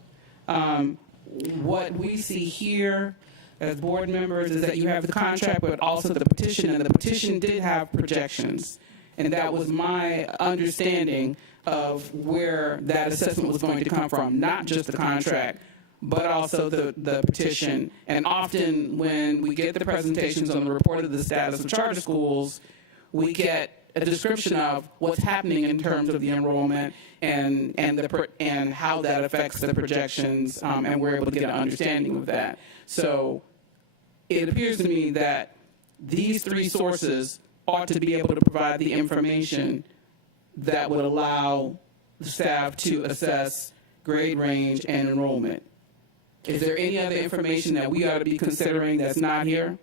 what we see here as board members is that you have the contract, but also the petition, and the petition did have projections. And that was my understanding of where that assessment was going to come from, not just the contract, but also the petition. And often when we get the presentations on the report of the status of charter schools, we get a description of what's happening in terms of the enrollment and how that affects the projections, and we're able to get an understanding of that. So it appears to me that these three sources ought to be able to provide the information that would allow the staff to assess grade range and enrollment. Is there any other information that we ought to be considering that's not here?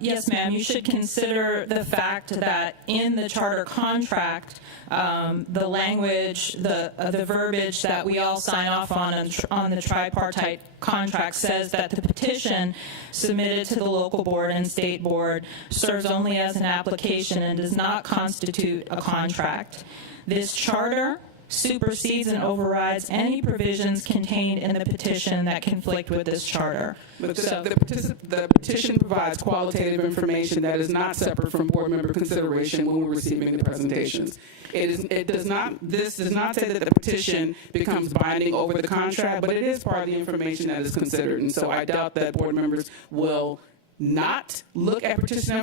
Yes, ma'am. You should consider the fact that in the charter contract, the language, the verbiage that we all sign off on the tripartite contract says that the petition submitted to the local board and state board serves only as an application and does not constitute a contract. This charter supersedes and overrides any provisions contained in the petition that conflict with this charter. But the petition provides qualitative information that is not separate from board member consideration when we're receiving the presentations. This does not say that the petition becomes binding over the contract, but it is part of the information that is considered. And so I doubt that board members will not look at petition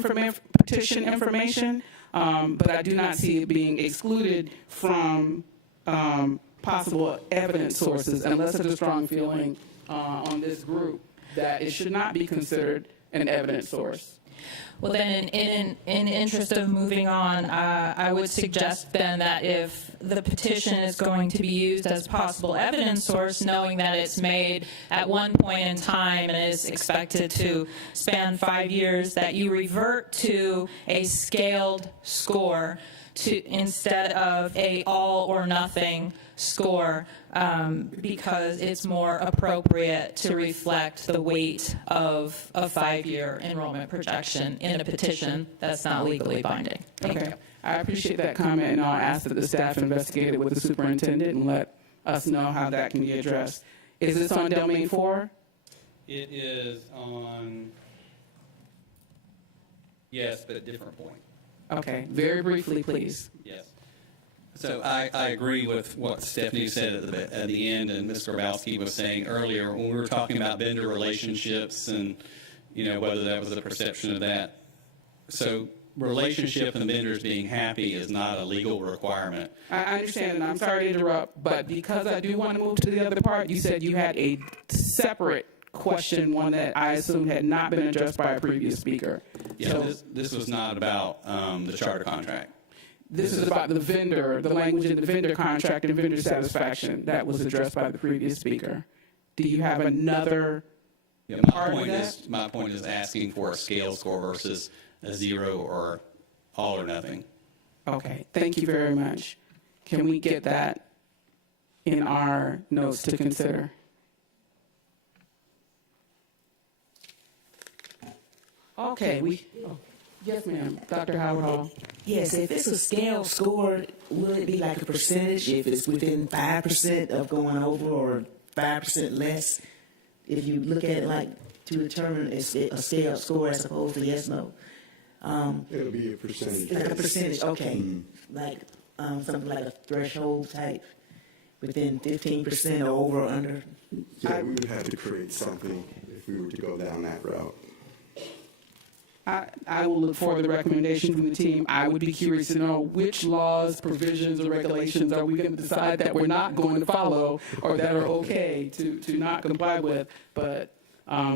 information, but I do not see it being excluded from possible evidence sources unless there's a strong feeling on this group that it should not be considered an evidence source. Well, then, in interest of moving on, I would suggest then that if the petition is going to be used as possible evidence source, knowing that it's made at one point in time and is expected to span 5 years, that you revert to a scaled score instead of a all or nothing score, because it's more appropriate to reflect the weight of a 5-year enrollment projection in a petition that's not legally binding. Thank you. I appreciate that comment, and I'll ask that the staff investigate it with the superintendent and let us know how that can be addressed. Is this on Domain 4? It is on, yes, but a different point. Okay, very briefly, please. Yes. So I agree with what Stephanie said at the end, and Ms. Grabowski was saying earlier when we were talking about vendor relationships and, whether that was a perception of that. So relationship and vendors being happy is not a legal requirement. I understand, and I'm sorry to interrupt, but because I do want to move to the other part, you said you had a separate question, one that I assume had not been addressed by a previous speaker. Yeah, so, this was not about the charter contract. This is about the vendor, the language in the vendor contract and vendor satisfaction that was addressed by the previous speaker. Do you have another part of that? My point is asking for a scale score versus a 0 or all or nothing. Okay, thank you very much. Can we get that in our notes to consider? Okay, yes, ma'am. Dr. Howard Hall. Yes, if it's a scale score, will it be like a percentage if it's within 5% of going over or 5% less? If you look at it like to determine a scale score as opposed to yes, no. It'll be a percentage. Like a percentage, okay. Like something like a threshold type within 15% or over or under? Yeah, we would have to create something if we were to go down that route. I will look for the recommendation from the team. I would be curious to know which laws, provisions, or regulations are we going to decide that we're not going to follow or that are okay to not comply with. But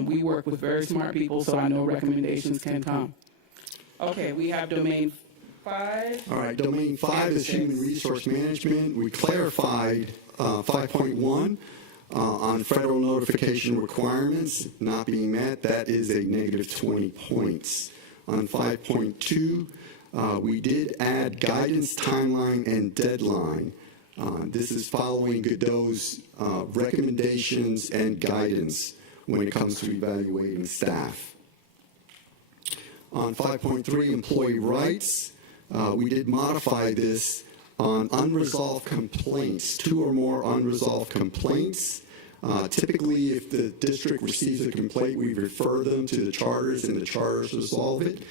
we work with very smart people, so I know recommendations can come. Okay, we have domain 5. All right, domain 5 is human resource management. We clarified 5.1 on federal notification requirements not being met. That is a negative 20 points. On 5.2, we did add guidance, timeline, and deadline. This is following Godot's recommendations and guidance when it comes to evaluating staff. On 5.3, employee rights, we did modify this on unresolved complaints, 2 or more unresolved complaints. Typically, if the district receives a complaint, we refer them to the charters, and the charters resolve it.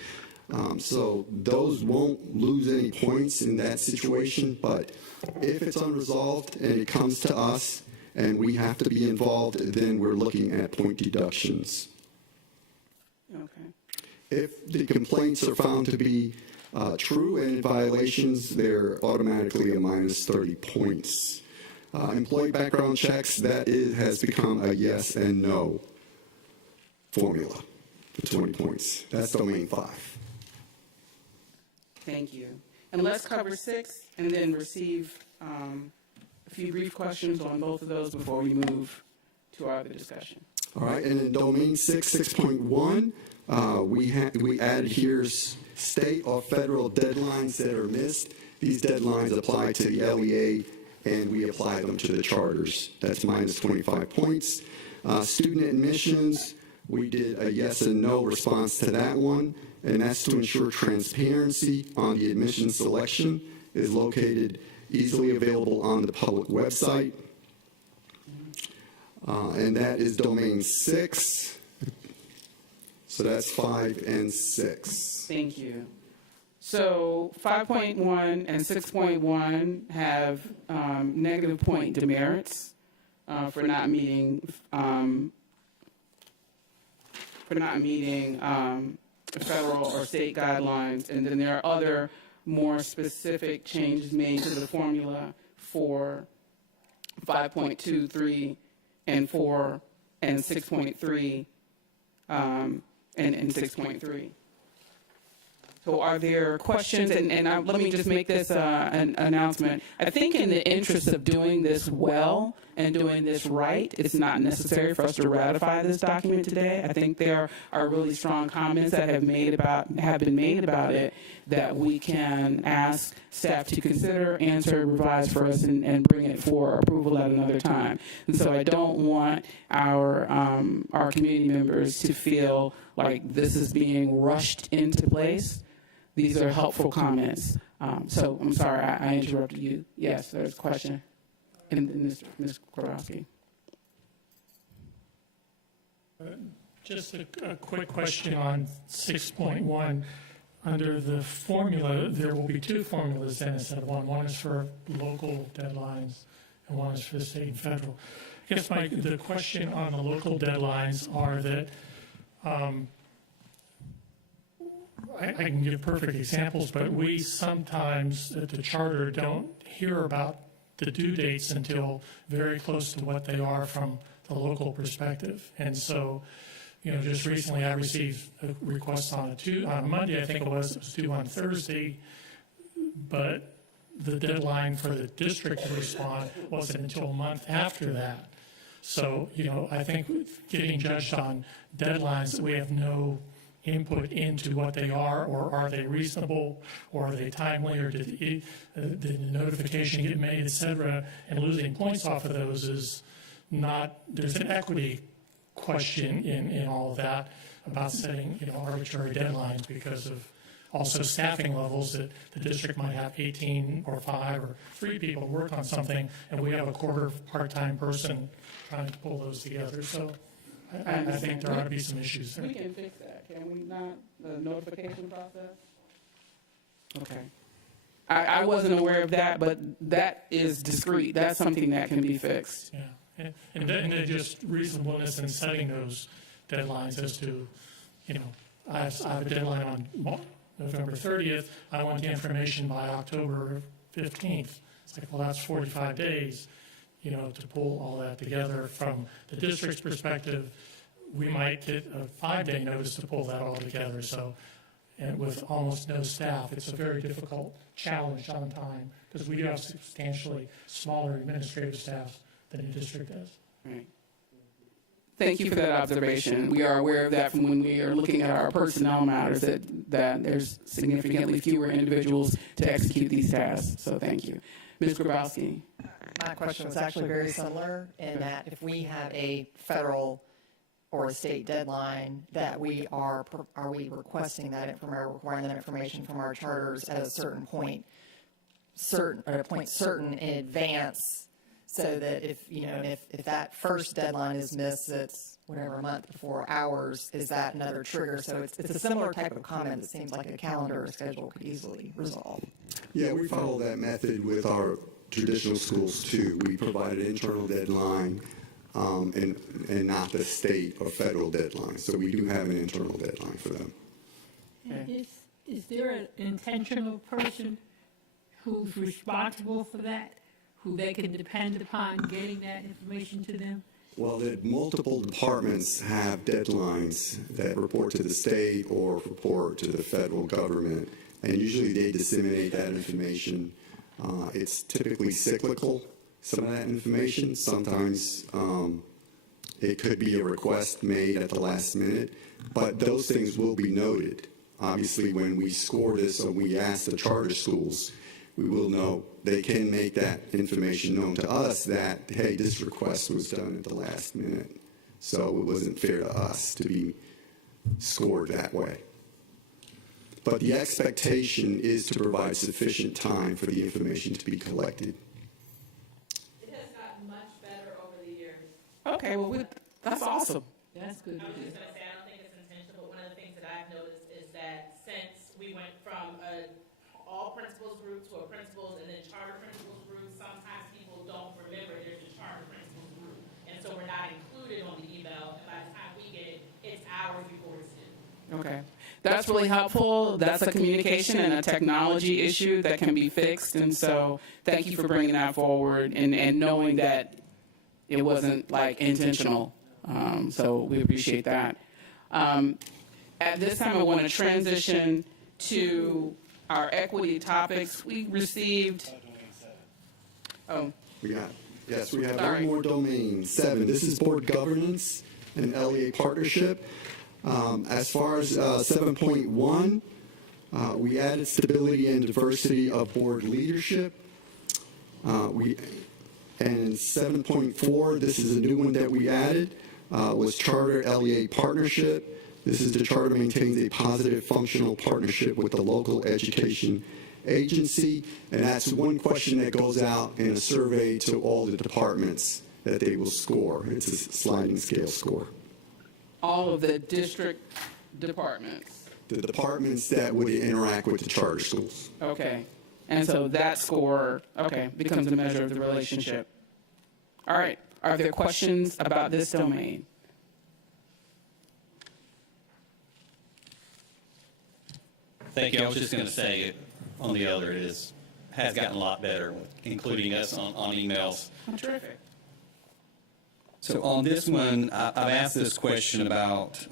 So those won't lose any points in that situation, but if it's unresolved and it comes to us and we have to be involved, then we're looking at point deductions. Okay. If the complaints are found to be true and violations, they're automatically a minus 30 points. Employee background checks, that has become a yes and no formula for 20 points. That's domain 5. Thank you. And let's cover 6 and then receive a few brief questions on both of those before we move to our other discussion. All right, and in domain 6, 6.1, we add here state or federal deadlines that are missed. These deadlines apply to the LEA, and we apply them to the charters. That's minus 25 points. Student admissions, we did a yes and no response to that one, and that's to ensure transparency on the admission selection is located easily available on the public website. And that is domain 6. So that's 5 and 6. Thank you. So 5.1 and 6.1 have negative point demerits for not meeting federal or state guidelines, and then there are other more specific changes made to the formula for 5.2, 3, and 4, and 6.3, and 6.3. So are there questions? And let me just make this an announcement. I think in the interest of doing this well and doing this right, it's not necessary for us to ratify this document today. I think there are really strong comments that have been made about it that we can ask staff to consider, answer, revise for us, and bring it for approval at another time. And so I don't want our community members to feel like this is being rushed into place. These are helpful comments. So I'm sorry, I interrupted you. Yes, there's a question. And Ms. Kowalski. Just a quick question on 6.1. Under the formula, there will be 2 formulas then instead of one. One is for local deadlines and one is for the state and federal. I guess the question on the local deadlines are that I can give perfect examples, but we sometimes at the charter don't hear about the due dates until very close to what they are from the local perspective. And so, just recently I received a request on Monday, I think it was due on Thursday, but the deadline for the district to respond wasn't until a month after that. So, I think getting judged on deadlines that we have no input into what they are, or are they reasonable, or are they timely, or did the notification get made, et cetera, and losing points off of those is not, there's an equity question in all of that about setting arbitrary deadlines because of also staffing levels that the district might have 18 or 5 or 3 people work on something, and we have a quarter part-time person trying to pull those together. So I think there ought to be some issues there. We can fix that, can we not? The notification process? Okay. I wasn't aware of that, but that is discrete. That's something that can be fixed. Yeah, and then just reasonableness in setting those deadlines as to, you know, I have a deadline on November 30th. I want the information by October 15th. It's like, well, that's 45 days, you know, to pull all that together. From the district's perspective, we might get a 5-day notice to pull that all together. So, and with almost no staff, it's a very difficult challenge on time because we do have substantially smaller administrative staff than the district does. Right. Thank you for that observation. We are aware of that from when we are looking at our personnel matters, that there's significantly fewer individuals to execute these tasks. So thank you. Ms. Grabowski. My question was actually very similar in that if we have a federal or a state deadline, that are we requesting that requiring that information from our charters at a certain point certain in advance, so that if that first deadline is missed, it's whatever, a month before ours, is that another trigger? So it's a similar type of comment. It seems like a calendar or schedule could easily resolve. Yeah, we follow that method with our traditional schools too. We provide an internal deadline and not the state or federal deadline. So we do have an internal deadline for them. Is there an intentional person who's responsible for that, who they can depend upon getting that information to them? Well, multiple departments have deadlines that report to the state or report to the federal government, and usually they disseminate that information. It's typically cyclical, some of that information. Sometimes it could be a request made at the last minute, but those things will be noted. Obviously, when we score this or we ask the charter schools, we will know, they can make that information known to us that, hey, this request was done at the last minute, so it wasn't fair to us to be scored that way. But the expectation is to provide sufficient time for the information to be collected. It has gotten much better over the years. Okay, well, that's awesome. That's good. I was just going to say, I don't think it's intentional, but one of the things that I've noticed is that since we went from an all principals group to a principals and then charter principals group, sometimes people don't remember there's a charter principals group. And so we're not included on the email, and by the time we get it, it's hours before it's due. Okay. That's really helpful. That's a communication and a technology issue that can be fixed. And so thank you for bringing that forward and knowing that it wasn't like intentional. So we appreciate that. At this time, I want to transition to our equity topics. We received, We have one more domain, 7. This is board governance and LEA partnership. As far as 7.1, we added stability and diversity of board leadership. And 7.4, this is a new one that we added, was charter LEA partnership. This is the charter maintains a positive functional partnership with the local education agency. And that's one question that goes out in a survey to all the departments that they will score. It's a sliding scale score. all of the district departments. The departments that would interact with the charter schools. Okay. And so that score, becomes a measure of the relationship. All right. Are there questions about this domain? Thank you. I was just going to say, on the other, has gotten a lot better, including us on emails. Oh, terrific. So on this one, I've asked this question about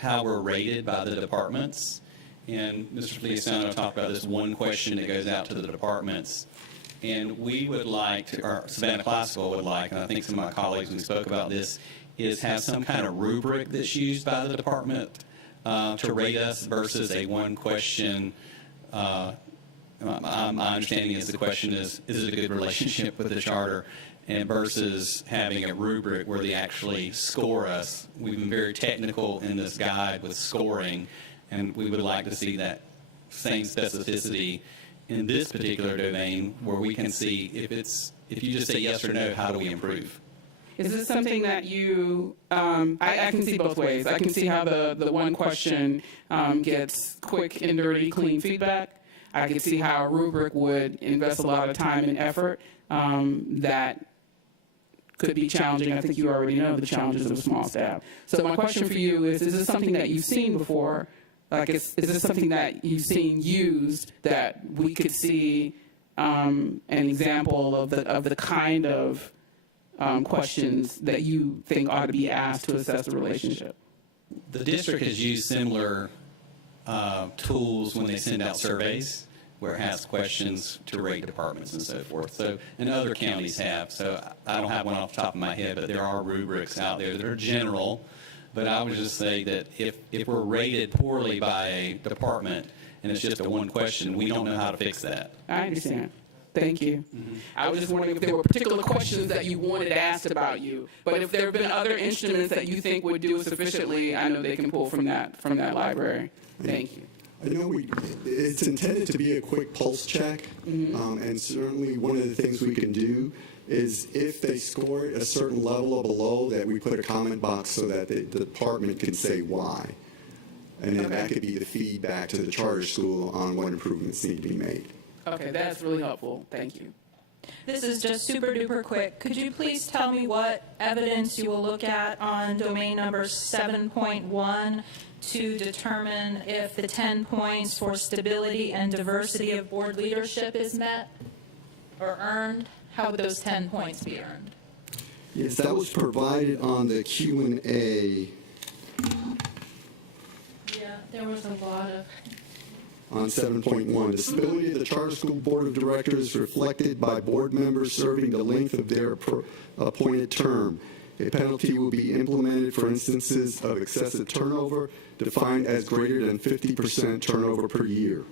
how we're rated by the departments. And Mr. Feliciano talked about this one question that goes out to the departments. And we would like to, or Savannah Classical would like, and I think some of my colleagues when we spoke about this, is have some kind of rubric that's used by the department to rate us versus a one question. My understanding is the question is it a good relationship with the charter? And versus having a rubric where they actually score us. We've been very technical in this guide with scoring, and we would like to see that same specificity in this particular domain where we can see if you just say yes or no, how do we improve? Is this something that you, I can see both ways. I can see how the one question gets quick and dirty, clean feedback. I could see how a rubric would invest a lot of time and effort that could be challenging. I think you already know the challenges of a small staff. So my question for you is this something that you've seen before? Like, is this something that you've seen used that we could see an example of the kind of questions that you think ought to be asked to assess the relationship? The district has used similar tools when they send out surveys, where it has questions to rate departments and so forth. So, and other counties have. So I don't have one off the top of my head, but there are rubrics out there that are general. But I would just say that if we're rated poorly by a department and it's just a one question, we don't know how to fix that. I understand. Thank you. I was just wondering if there were particular questions that you wanted asked about you. But if there have been other instruments that you think would do sufficiently, I know they can pull from that library. Thank you. I know it's intended to be a quick pulse check, and certainly one of the things we can do is if they score a certain level or below, that we put a comment box so that the department can say why. And then that could be the feedback to the charter school on what improvements need to be made. Okay, that's really helpful. Thank you. This is just super duper quick. Could you please tell me what evidence you will look at on domain number 7.1 to determine if the 10 points for stability and diversity of board leadership is met or earned? How would those 10 points be earned? Yes, that was provided on the Q&A. Yeah, there was a lot of... On 7.1, the stability of the Charter School Board of Directors reflected by board members serving the length of their appointed term. A penalty will be implemented for instances of excessive turnover, defined as greater than 50% turnover per year.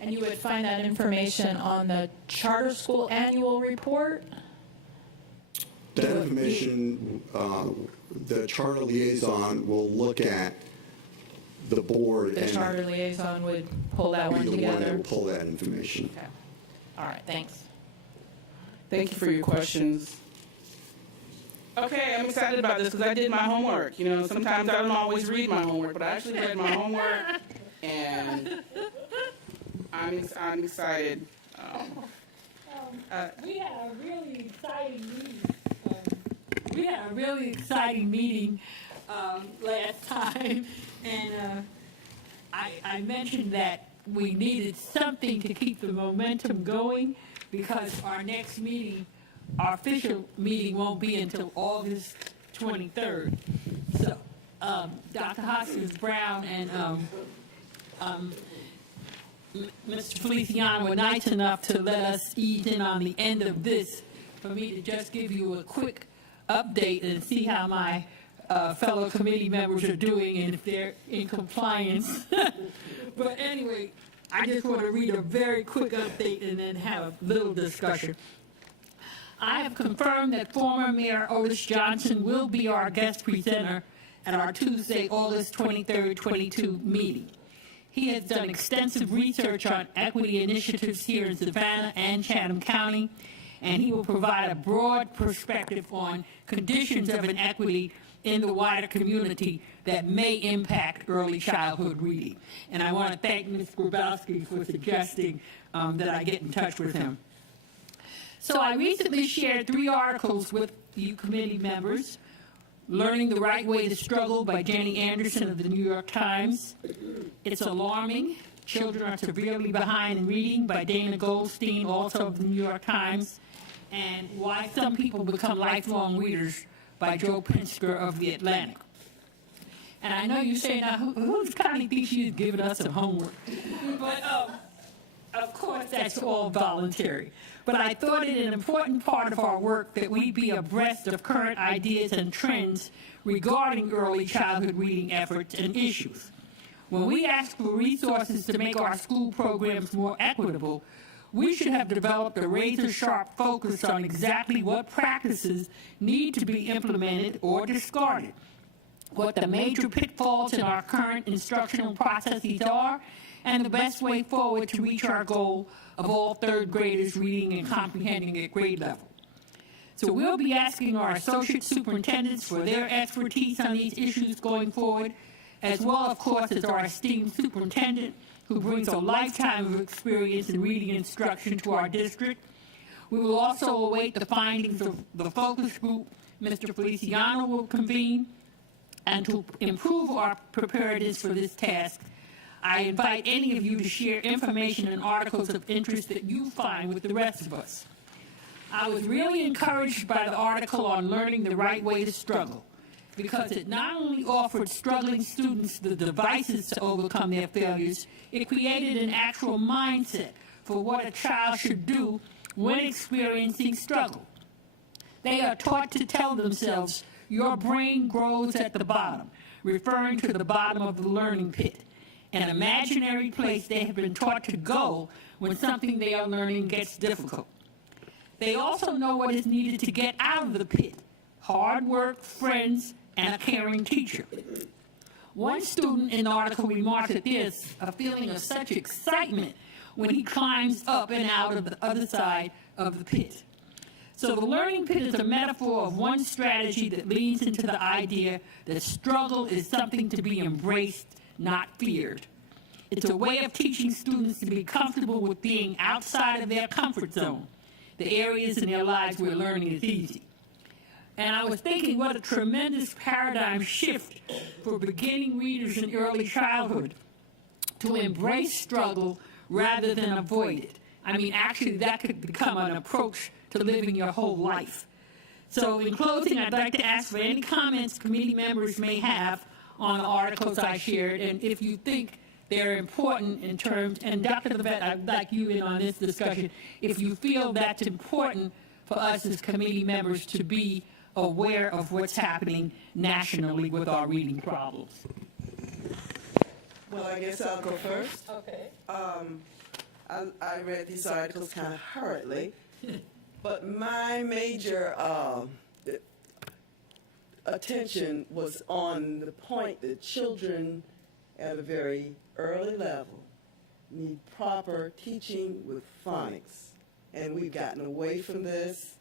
And you would find that information on the charter school annual report? That information, the charter liaison will look at the board. The charter liaison would pull that one together? Be the one that will pull that information. Okay. All right, thanks. Thank you for your questions. Okay, I'm excited about this because I did my homework. You know, sometimes I don't always read my homework, but I actually read my homework, and I'm excited. We had a really exciting meeting. Last time, and I mentioned that we needed something to keep the momentum going because our next meeting, our official meeting, won't be until August 23rd. So, Dr. Hoskins-Brown and Mr. Feliciano were nice enough to let us ease in on the end of this for me to just give you a quick update and see how my fellow committee members are doing and if they're in compliance. But anyway, I just want to read a very quick update and then have a little discussion. I have confirmed that former Mayor Otis Johnson will be our guest presenter at our Tuesday, August 23rd, 22 meeting. He has done extensive research on equity initiatives here in Savannah and Chatham County, and he will provide a broad perspective on conditions of inequity in the wider community that may impact early childhood reading. And I want to thank Ms. Grabowski for suggesting that I get in touch with him. So I recently shared 3 articles with you committee members. Learning the Right Way to Struggle by Jenny Anderson of the New York Times. It's Alarming. Children Are Severely Behind in Reading by Dana Goldstein, also of the New York Times. And Why Some People Become Lifelong Readers by Joe Pinsker of The Atlantic. And I know you say, now, who's kind of thinks she's giving us some homework? But of course, that's all voluntary. But I thought it an important part of our work that we be abreast of current ideas and trends regarding early childhood reading efforts and issues. When we ask for resources to make our school programs more equitable, we should have developed a razor-sharp focus on exactly what practices need to be implemented or discarded, what the major pitfalls in our current instructional processes are, and the best way forward to reach our goal of all third graders reading and comprehending at grade level. So we'll be asking our associate superintendents for their expertise on these issues going forward, as well, of course, as our esteemed superintendent who brings a lifetime of experience in reading instruction to our district. We will also await the findings of the focus group Mr. Feliciano will convene. And to improve our preparedness for this task, I invite any of you to share information and articles of interest that you find with the rest of us. I was really encouraged by the article on learning the right way to struggle, because it not only offered struggling students the devices to overcome their failures, it created an actual mindset for what a child should do when experiencing struggle. They are taught to tell themselves, your brain grows at the bottom, referring to the bottom of the learning pit, an imaginary place they have been taught to go when something they are learning gets difficult. They also know what is needed to get out of the pit: hard work, friends, and a caring teacher. One student in the article remarked at this, a feeling of such excitement when he climbs up and out of the other side of the pit. So the learning pit is a metaphor of one strategy that leads into the idea that struggle is something to be embraced, not feared. It's a way of teaching students to be comfortable with being outside of their comfort zone, the areas in their lives where learning is easy. And I was thinking what a tremendous paradigm shift for beginning readers in early childhood to embrace struggle rather than avoid it. I mean, actually, that could become an approach to living your whole life. So in closing, I'd like to ask for any comments committee members may have on the articles I shared, and if you think they're important in terms, and Dr. Levette, I'd like you in on this discussion, if you feel that's important for us as committee members to be aware of what's happening nationally with our reading problems. Well, I guess I'll go first. Okay. I read these articles kind of hurriedly, but my major attention was on the point that children at a very early level need proper teaching with phonics. And we've gotten away from this,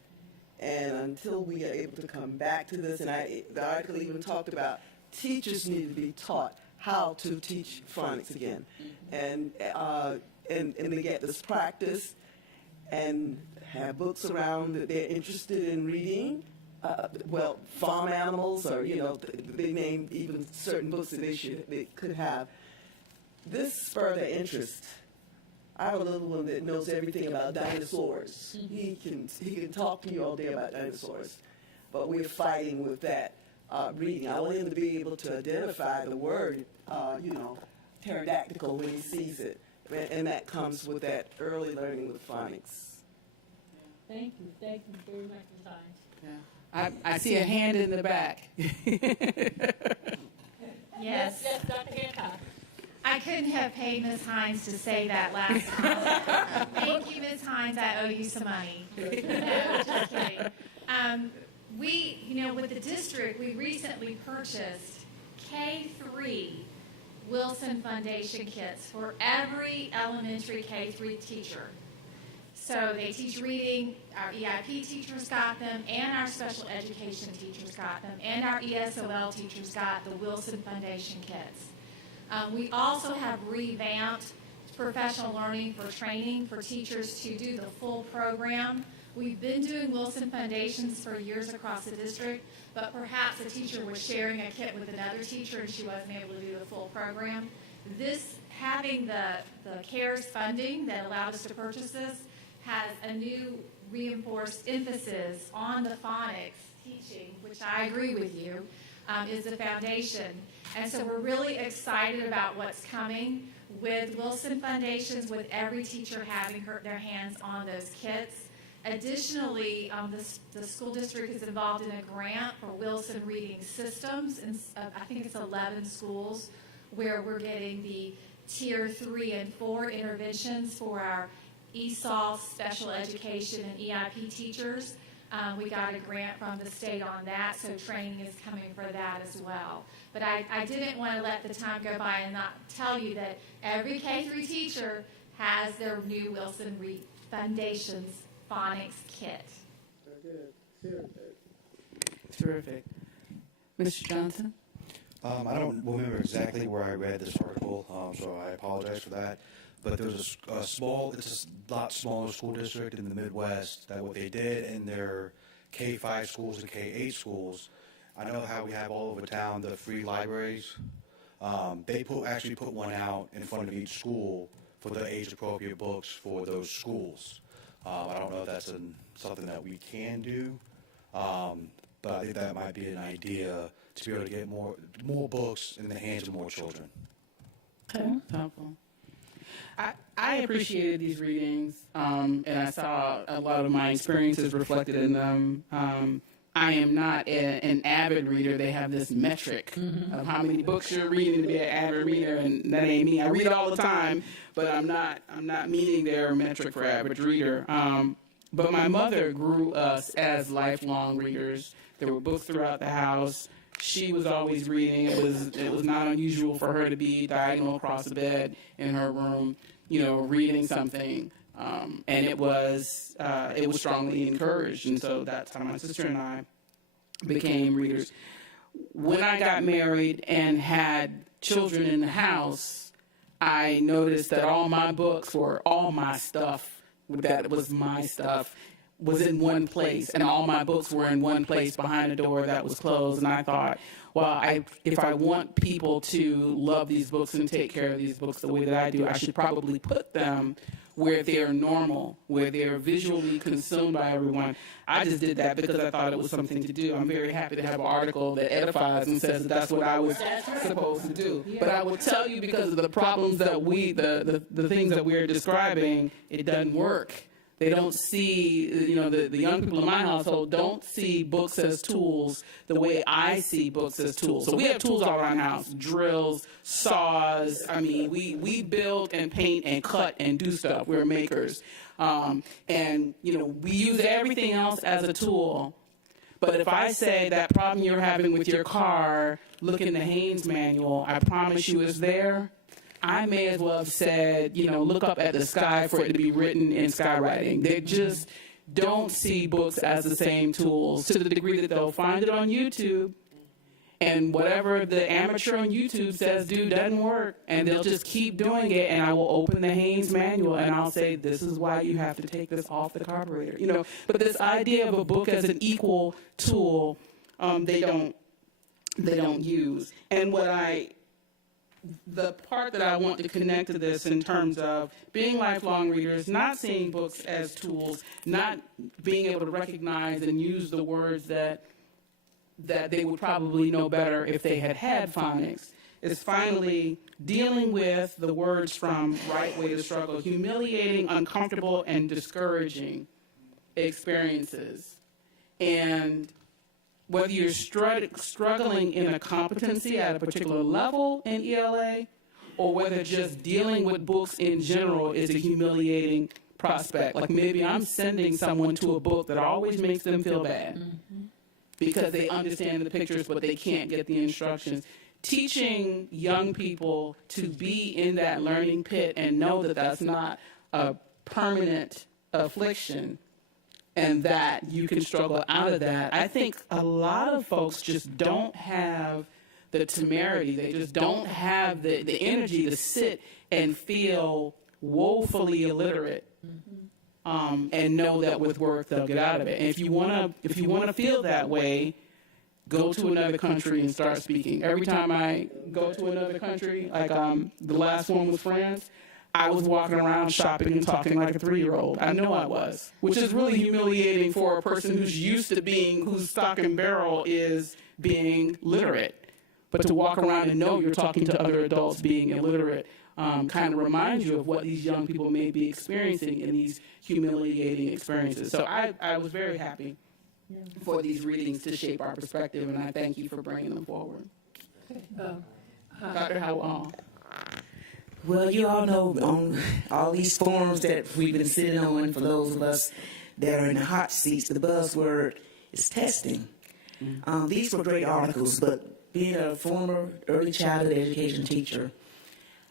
and until we are able to come back to this, and the article even talked about teachers need to be taught how to teach phonics again. And they get this practice and have books around that they're interested in reading. Well, farm animals, or, you know, they named even certain books that they could have. This spurred their interest. I have a little one that knows everything about dinosaurs. He can talk to you all day about dinosaurs. But we're fighting with that reading. I want him to be able to identify the word, pterodactyl when he sees it. And that comes with that early learning with phonics. Thank you very much for your time. Yeah. I see a hand in the back. Yes. Yes, Dr. Hancock. I couldn't have paid Ms. Hines to say that last time. Thank you, Ms. Hines. I owe you some money. No, just kidding. With the district, we recently purchased K-3 Wilson Foundation kits for every elementary K-3 teacher. So they teach reading, our EIP teachers got them, and our special education teachers got them, and our ESOL teachers got the Wilson Foundation kits. We also have revamped professional learning for training for teachers to do the full program. We've been doing Wilson Foundations for years across the district, but perhaps a teacher was sharing a kit with another teacher and she wasn't able to do the full program. Having the CARES funding that allowed us to purchase this, has a new reinforced emphasis on the phonics teaching, which I agree with you, is the foundation. And so we're really excited about what's coming with Wilson Foundations, with every teacher having their hands on those kits. Additionally, the school district is involved in a grant for Wilson Reading Systems, and I think it's 11 schools, where we're getting the Tier 3 and 4 interventions for our ESOL, special education, and EIP teachers. We got a grant from the state on that, so training is coming for that as well. But I didn't want to let the time go by and not tell you that every K-3 teacher has their new Wilson Foundations phonics kit. Terrific. Mr. Johnson? I don't remember exactly where I read this article, so I apologize for that. But there was it's a lot smaller school district in the Midwest that what they did in their K-5 schools and K-8 schools, I know how we have all over town the free libraries. They actually put one out in front of each school for the age-appropriate books for those schools. I don't know if that's something that we can do, but I think that might be an idea to be able to get more books in the hands of more children. Okay. Helpful. I appreciated these readings, and I saw a lot of my experiences reflected in them. I am not an avid reader. They have this metric of how many books you're reading to be an avid reader, and that ain't me. I read all the time, but I'm not meeting their metric for average reader. But my mother grew us as lifelong readers. There were books throughout the house. She was always reading. It was not unusual for her to be diagonal across the bed in her room, reading something. And it was strongly encouraged, and so that's how my sister and I became readers. When I got married and had children in the house, I noticed that all my books or all my stuff that was my stuff was in one place, and all my books were in one place behind a door that was closed. And I thought, well, if I want people to love these books and take care of these books the way that I do, I should probably put them where they're normal, where they're visually consumed by everyone. I just did that because I thought it was something to do. I'm very happy to have an article that edifies and says that that's what I was supposed to do. But I will tell you, because of the problems that the things that we're describing, it doesn't work. They don't see, the young people in my household don't see books as tools the way I see books as tools. So we have tools all around the house, drills, saws. I mean, we build and paint and cut and do stuff. We're makers. And we use everything else as a tool. But if I say that problem you're having with your car, look in the Haynes manual, I promise you it's there. I may as well have said, look up at the sky for it to be written in skywriting. They just don't see books as the same tools, to the degree that they'll find it on YouTube, and whatever the amateur on YouTube says doesn't work, and they'll just keep doing it, and I will open the Haynes manual and I'll say, this is why you have to take this off the carburetor. But this idea of a book as an equal tool, they don't use. And the part that I want to connect to this in terms of being lifelong readers, not seeing books as tools, not being able to recognize and use the words that they would probably know better if they had phonics, is finally dealing with the words from Right Way to Struggle, humiliating, uncomfortable, and discouraging experiences. And whether you're struggling in a competency at a particular level in ELA, or whether just dealing with books in general is a humiliating prospect. Like maybe I'm sending someone to a book that always makes them feel bad because they understand the pictures but they can't get the instructions. Teaching young people to be in that learning pit and know that that's not a permanent affliction, and that you can struggle out of that. I think a lot of folks just don't have the temerity. They just don't have the energy to sit and feel woefully illiterate, and know that with work they'll get out of it. And if you want to feel that way, go to another country and start speaking. Every time I go to another country, like the last one was France, I was walking around shopping and talking like a 3-year-old. I know I was, which is really humiliating for a person who's used to whose stock and barrel is being literate. But to walk around and know you're talking to other adults being illiterate kind of reminds you of what these young people may be experiencing in these humiliating experiences. So I was very happy for these readings to shape our perspective, and I thank you for bringing them forward. Dr. Howell. Well, you all know on all these forums that we've been sitting on, for those of us that are in the hot seats, the buzzword is testing. These were great articles, but being a former early childhood education teacher,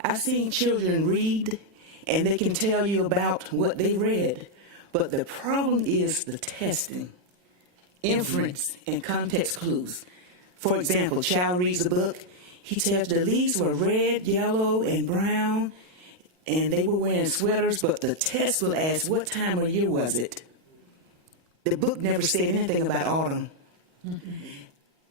I've seen children read and they can tell you about what they read, but the problem is the testing, inference, and context clues. For example, a child reads a book He tells the leaves were red, yellow, and brown, and they were wearing sweaters, but the test will ask, what time of year was it? The book never said anything about autumn.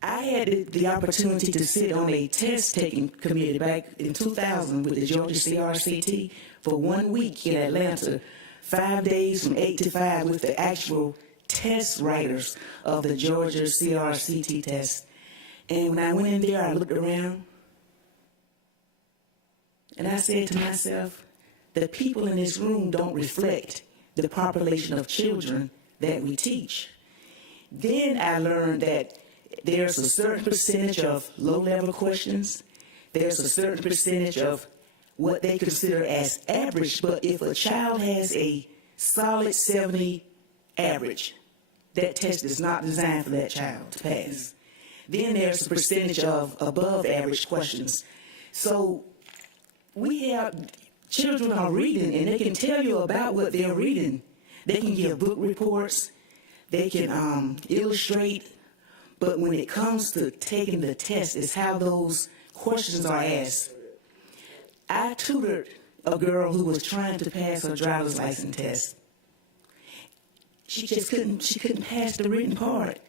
I had the opportunity to sit on a test-taking committee back in 2000 with the Georgia CRCT for 1 week in Atlanta, 5 days from 8 to 5 with the actual test writers of the Georgia CRCT test. And when I went in there, I looked around, and I said to myself, the people in this room don't reflect the population of children that we teach. Then I learned that there's a certain percentage of low-level questions. There's a certain percentage of what they consider as average, but if a child has a solid 70 average, that test is not designed for that child to pass. Then there's a percentage of above-average questions. So we have children are reading, and they can tell you about what they're reading. They can give book reports. They can illustrate. But when it comes to taking the test, it's how those questions are asked. I tutored a girl who was trying to pass her driver's license test. She couldn't pass the written part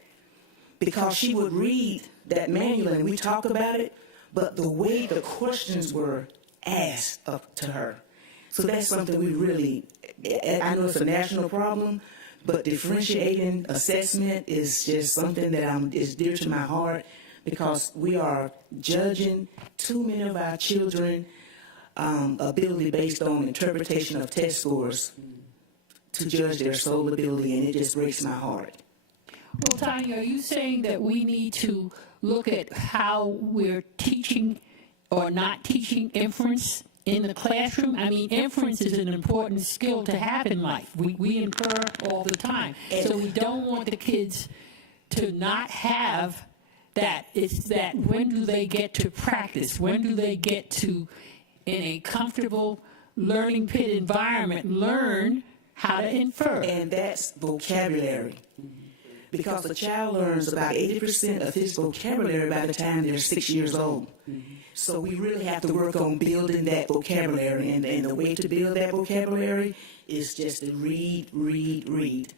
because she would read that manual and we talk about it, but the way the questions were asked up to her. So that's something we really, I know it's a national problem, but differentiating assessment is just something that is dear to my heart because we are judging too many of our children ability based on interpretation of test scores to judge their sole ability, and it just breaks my heart. Well, Tanya, are you saying that we need to look at how we're teaching or not teaching inference in the classroom? I mean, inference is an important skill to have in life. We infer all the time. So we don't want the kids to not have that. It's that when do they get to practice? When do they get to, in a comfortable learning pit environment, learn how to infer? And that's vocabulary. Because a child learns about 80% of his vocabulary by the time they're 6 years old. So we really have to work on building that vocabulary. And the way to build that vocabulary is just to read, read, read.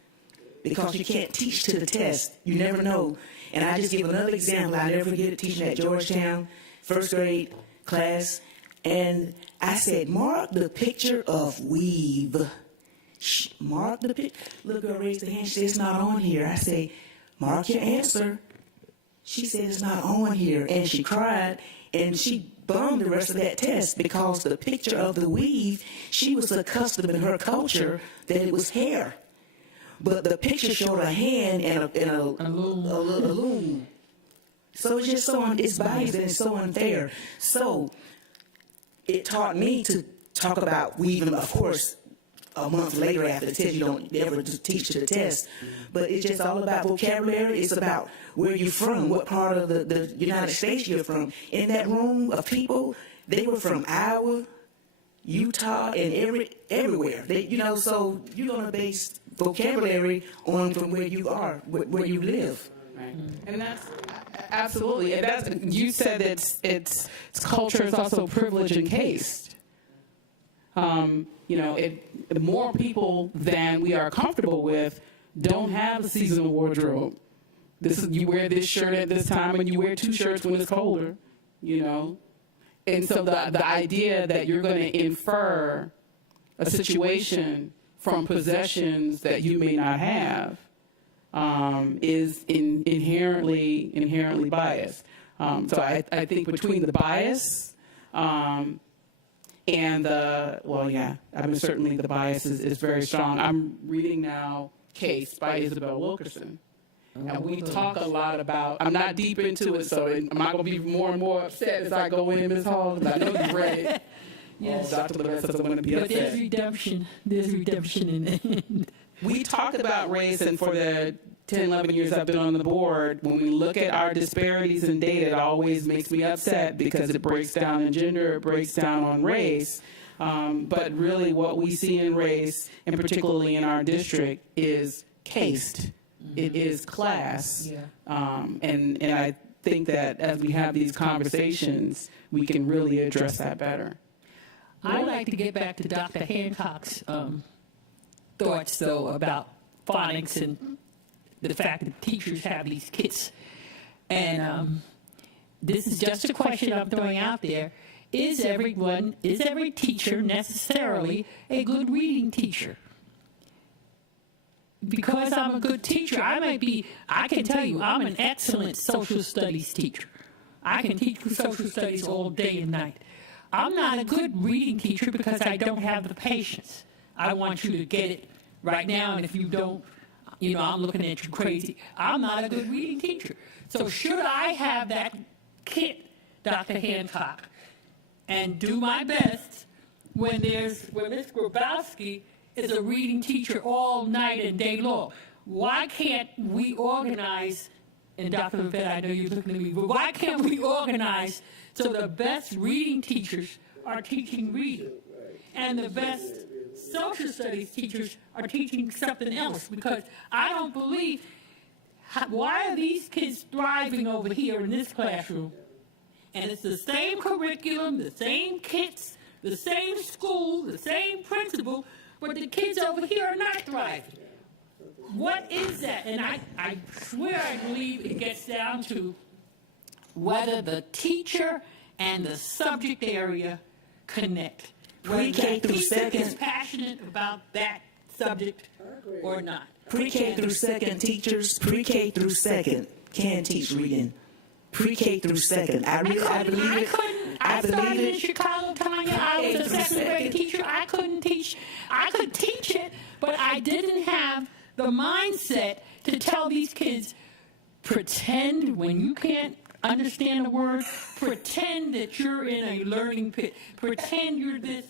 Because you can't teach to the test. You never know. And I just give another example. I'll never forget teaching at Georgetown, first grade class. And I said, mark the picture of weave. Mark the picture. Little girl raised her hand. She said, it's not on here. I say, mark your answer. She said, it's not on here. And she cried, and she bummed the rest of that test because the picture of the weave, she was accustomed in her culture that it was hair. But the picture showed a hand and a loom. So it's just it's biased and it's so unfair. So it taught me to talk about weaving, of course, a month later after the test. You don't ever teach to the test. But it's just all about vocabulary. It's about where you're from, what part of the United States you're from. In that room of people, they were from Iowa, Utah, and everywhere. So you're going to base vocabulary on from where you are, where you live. Right. And that's absolutely. And that's, you said that it's culture is also privilege encased. More people than we are comfortable with don't have a seasonal wardrobe. You wear this shirt at this time, and you wear two shirts when it's colder. And so the idea that you're going to infer a situation from possessions that you may not have is inherently biased. So I think between the bias and certainly the bias is very strong. I'm reading now Case by Isabel Wilkerson. And we talk a lot about, I'm not deep into it, so I'm not going to be more and more upset as I go in, Ms. Hall, because I know you've read it. Yes. Dr. Lorette says I'm going to be upset. But there's redemption in it. We talk about race, and for the 10, 11 years I've been on the board, when we look at our disparities in data, it always makes me upset because it breaks down in gender, it breaks down on race. But really what we see in race, and particularly in our district, is caste. It is class. Yeah. And think that as we have these conversations, we can really address that better. I'd like to get back to Dr. Hancock's thoughts, though, about phonics and the fact that teachers have these kits. And this is just a question I'm throwing out there. Is every teacher necessarily a good reading teacher? Because I'm a good teacher, I can tell you, I'm an excellent social studies teacher. I can teach social studies all day and night. I'm not a good reading teacher because I don't have the patience. I want you to get it right now, and if you don't, I'm looking at you crazy. I'm not a good reading teacher. So should I have that kit, Dr. Hancock, and do my best when Ms. Grabowski is a reading teacher all night and day long? Why can't we organize, and Dr. Levette, I know you're looking at me, but why can't we organize so the best reading teachers are teaching reading, and the best social studies teachers are teaching something else? Because I don't believe, why are these kids thriving over here in this classroom? And it's the same curriculum, the same kits, the same school, the same principal, but the kids over here are not thriving. What is that? And I swear I believe it gets down to whether the teacher and the subject area connect. Pre-K through second. Is passionate about that subject or not. Pre-K through second teachers, pre-K through second can teach reading. Pre-K through second. I believe it. I started in Chicago, Tanya. I was a second grade teacher. I couldn't teach. I could teach it, but I didn't have the mindset to tell these kids, pretend when you can't understand a word, pretend that you're in a learning pit, pretend you're this,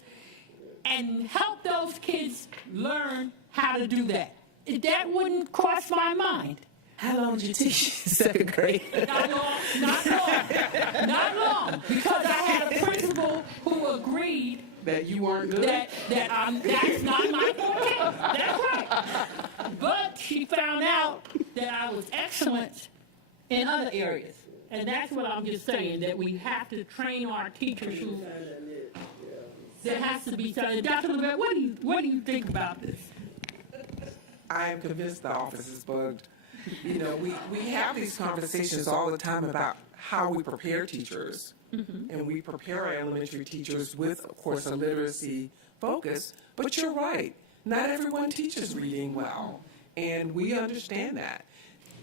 and help those kids learn how to do that. That wouldn't cross my mind. How long did you teach second grade? Not long, because I had a principal who agreed that you weren't good. That's not my forte. That's right. But she found out that I was excellent in other areas, and that's what I'm just saying. That we have to train our teachers. There has to be something. Dr. Levette, what do you think about this? I am convinced the office is bugged. We have these conversations all the time about how we prepare teachers, and we prepare our elementary teachers with, of course, a literacy focus. But you're right, not everyone teaches reading well, and we understand that.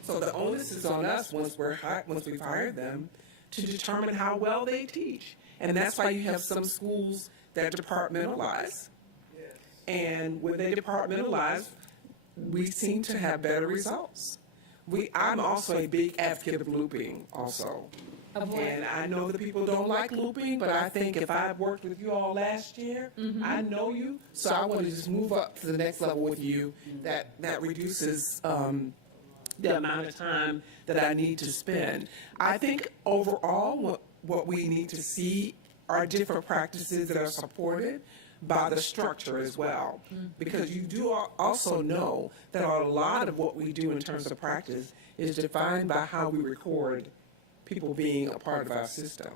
So the onus is on us once we've hired them to determine how well they teach, and that's why you have some schools that departmentalize, and when they departmentalize, we seem to have better results. I'm also a big advocate of looping also. And I know that people don't like looping, but I think if I worked with you all last year, I know you, so I want to just move up to the next level with you. That reduces the amount of time that I need to spend. I think overall what we need to see are different practices that are supported by the structure as well, because you do also know that a lot of what we do in terms of practice is defined by how we record people being a part of our system.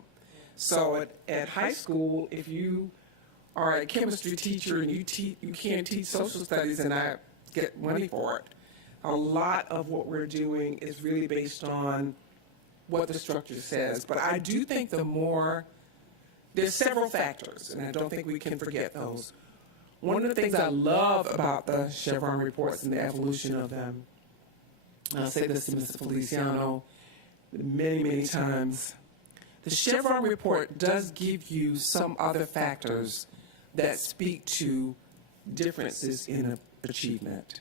So at high school, if you are a chemistry teacher and you can't teach social studies and I get money for it, a lot of what we're doing is really based on what the structure says. But I do think there's several factors, and I don't think we can forget those. One of the things I love about the Chevron reports and the evolution of them, I'll say this to Mr. Feliciano many, many times, the Chevron report does give you some other factors that speak to differences in achievement.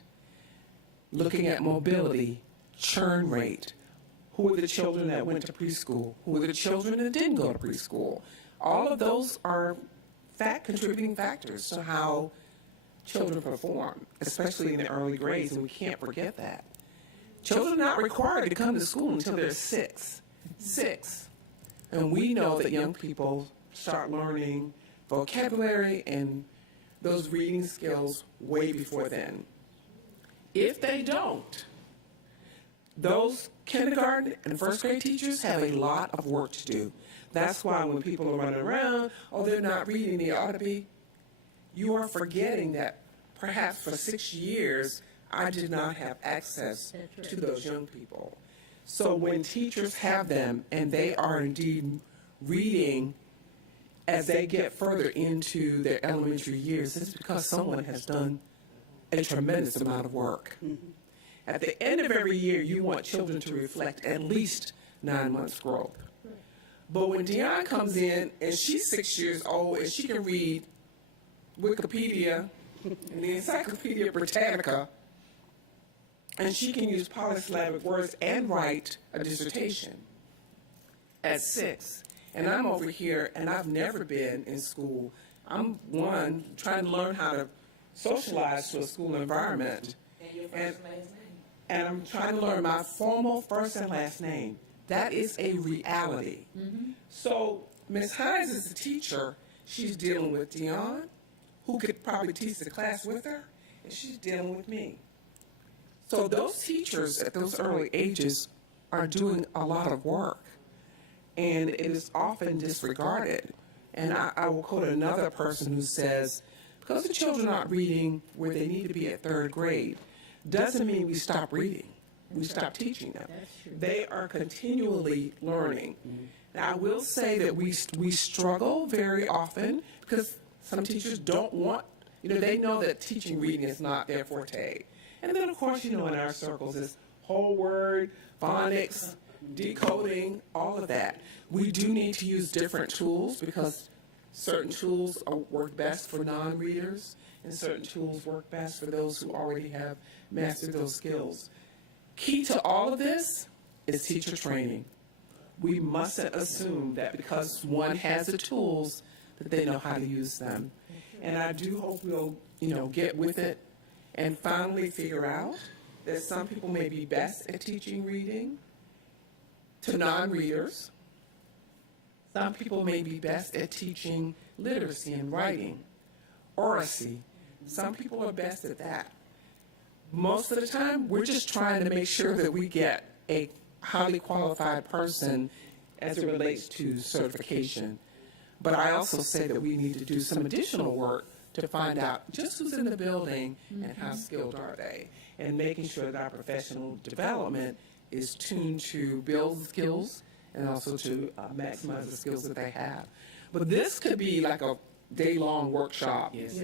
Looking at mobility, churn rate, who are the children that went to preschool, who are the children that didn't go to preschool. All of those are contributing factors to how children perform, especially in the early grades, and we can't forget that. Children are not required to come to school until they're 6. And we know that young people start learning vocabulary and those reading skills way before then. If they don't, those kindergarten and first grade teachers have a lot of work to do. That's why when people are running around, oh, they're not reading, they ought to be, you are forgetting that perhaps for 6 years, I did not have access to those young people. So when teachers have them and they are indeed reading as they get further into their elementary years, it's because someone has done a tremendous amount of work. At the end of every year, you want children to reflect at least 9 months' growth. But when Dion comes in and she's 6 years old and she can read Wikipedia and the Encyclopedia Britannica, and she can use polysyllabic words and write a dissertation at 6. And I'm over here, and I've never been in school. I'm trying to learn how to socialize to a school environment. And your first and last name. And I'm trying to learn my formal first and last name. That is a reality. So Ms. Hines is the teacher. She's dealing with Dion, who could probably teach the class with her, and she's dealing with me. So those teachers at those early ages are doing a lot of work, and it is often disregarded. And I will quote another person who says, because the children aren't reading where they need to be at 3rd grade, doesn't mean we stop reading. We stop teaching them. They are continually learning. Now, I will say that we struggle very often because some teachers don't want, they know that teaching reading is not their forte. And then, of course, in our circles, it's whole word, phonics, decoding, all of that. We do need to use different tools because certain tools work best for non-readers and certain tools work best for those who already have mastered those skills. Key to all of this is teacher training. We mustn't assume that because one has the tools that they know how to use them. And I do hope we'll, get with it and finally figure out that some people may be best at teaching reading to non-readers. Some people may be best at teaching literacy and writing, oracy. Some people are best at that. Most of the time, we're just trying to make sure that we get a highly qualified person as it relates to certification. But I also say that we need to do some additional work to find out just who's in the building and how skilled are they, and making sure that our professional development is tuned to build skills and also to maximize the skills that they have. But this could be like a day-long workshop. Yes.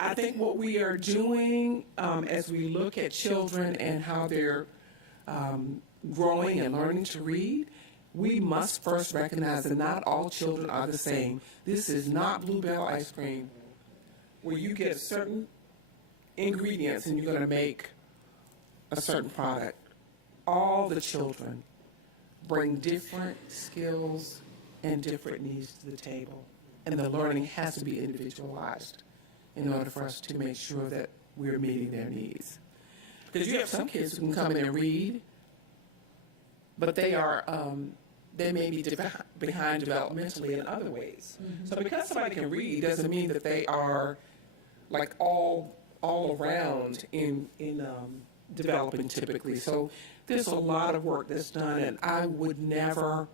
I think what we are doing as we look at children and how they're growing and learning to read, we must first recognize that not all children are the same. This is not Bluebell ice cream where you get certain ingredients and you're going to make a certain product. All the children bring different skills and different needs to the table, and the learning has to be individualized in order for us to make sure that we're meeting their needs. Because you have some kids who can come in and read, but they may be behind developmentally in other ways. So because somebody can read doesn't mean that they are like all around in developing typically. So there's a lot of work that's done, and I would never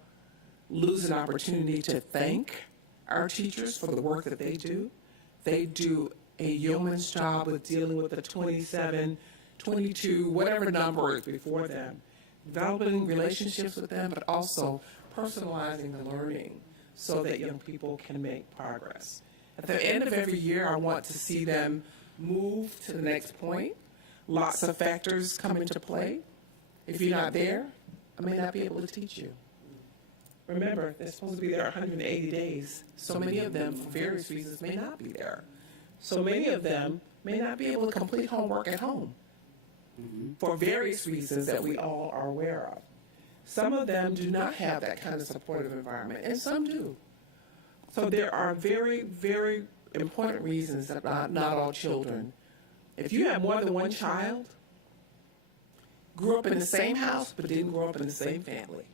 lose an opportunity to thank our teachers for the work that they do. They do a yeoman's job with dealing with the 27, 22, whatever number is before them, developing relationships with them, but also personalizing the learning so that young people can make progress. At the end of every year, I want to see them move to the next point. Lots of factors come into play. If you're not there, I may not be able to teach you. Remember, they're supposed to be there 180 days. So many of them, for various reasons, may not be there. So many of them may not be able to complete homework at home for various reasons that we all are aware of. Some of them do not have that kind of supportive environment, and some do. So there are very, very important reasons that not all children. If you have more than one child, grew up in the same house but didn't grow up in the same family.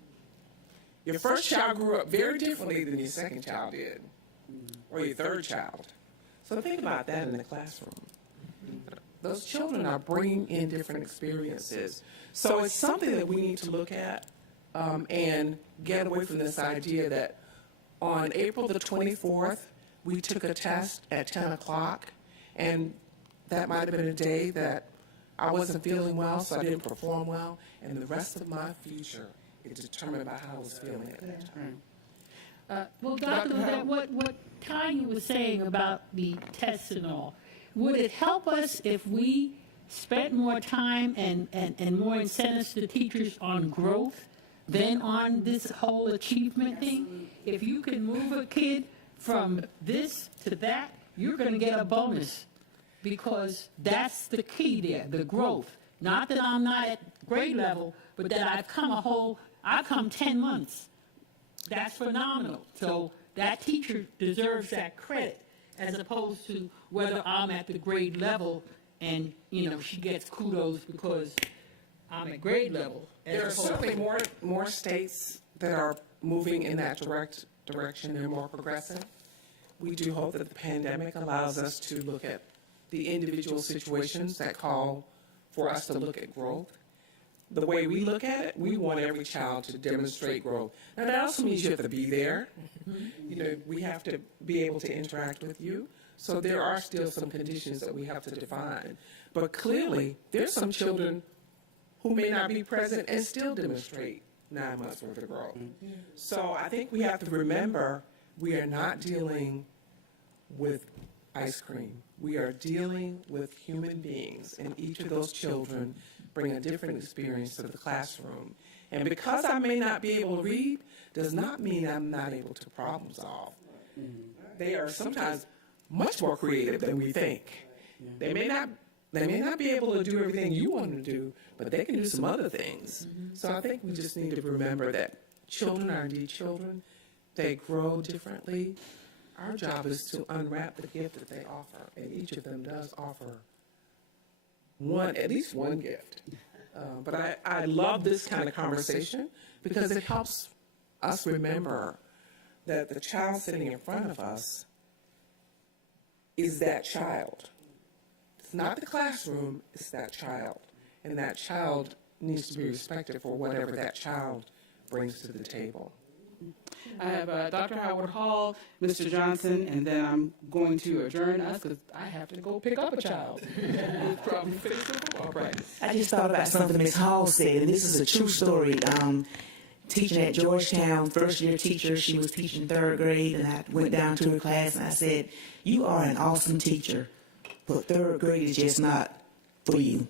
Your first child grew up very differently than your second child did, or your third child. So think about that in the classroom. those children are bringing in different experiences. So it's something that we need to look at and get away from this idea that on April the 24th, we took a test at 10 o'clock, and that might have been a day that I wasn't feeling well, so I didn't perform well, and the rest of my future is determined by how I was feeling at that time. Well, Dr. Levette, what Tanya was saying about the tests and all, would it help us if we spent more time and more incentives to teachers on growth than on this whole achievement thing? If you can move a kid from this to that, you're going to get a bonus, because that's the key there, the growth. Not that I'm not at grade level, but that I've come 10 months. That's phenomenal. So that teacher deserves that credit, as opposed to whether I'm at the grade level and, she gets kudos because I'm at grade level. There are certainly more states that are moving in that direction and more progressive. We do hope that the pandemic allows us to look at the individual situations that call for us to look at growth. The way we look at it, we want every child to demonstrate growth. Now, that also means you have to be there. We have to be able to interact with you. So there are still some conditions that we have to define. But clearly, there's some children who may not be present and still demonstrate 9 months worth of growth. So I think we have to remember we are not dealing with ice cream. We are dealing with human beings, and each of those children bring a different experience to the classroom. And because I may not be able to read does not mean I'm not able to problem solve. They are sometimes much more creative than we think. They may not be able to do everything you want them to do, but they can do some other things. So I think we just need to remember that children are indeed children. They grow differently. Our job is to unwrap the gift that they offer, and each of them does offer at least one gift. But I love this kind of conversation because it helps us remember that the child sitting in front of us is that child. It's not the classroom, it's that child. And that child needs to be respected for whatever that child brings to the table. I have Dr. Howard Hall, Mr. Johnson, and then I'm going to adjourn us because I have to go pick up a child who's probably facing football practice. I just thought about something Ms. Hall said, and this is a true story. Teaching at Georgetown, first-year teacher, she was teaching 3rd grade, and I went down to her class and I said, "You are an awesome teacher, but 3rd grade is just not for you.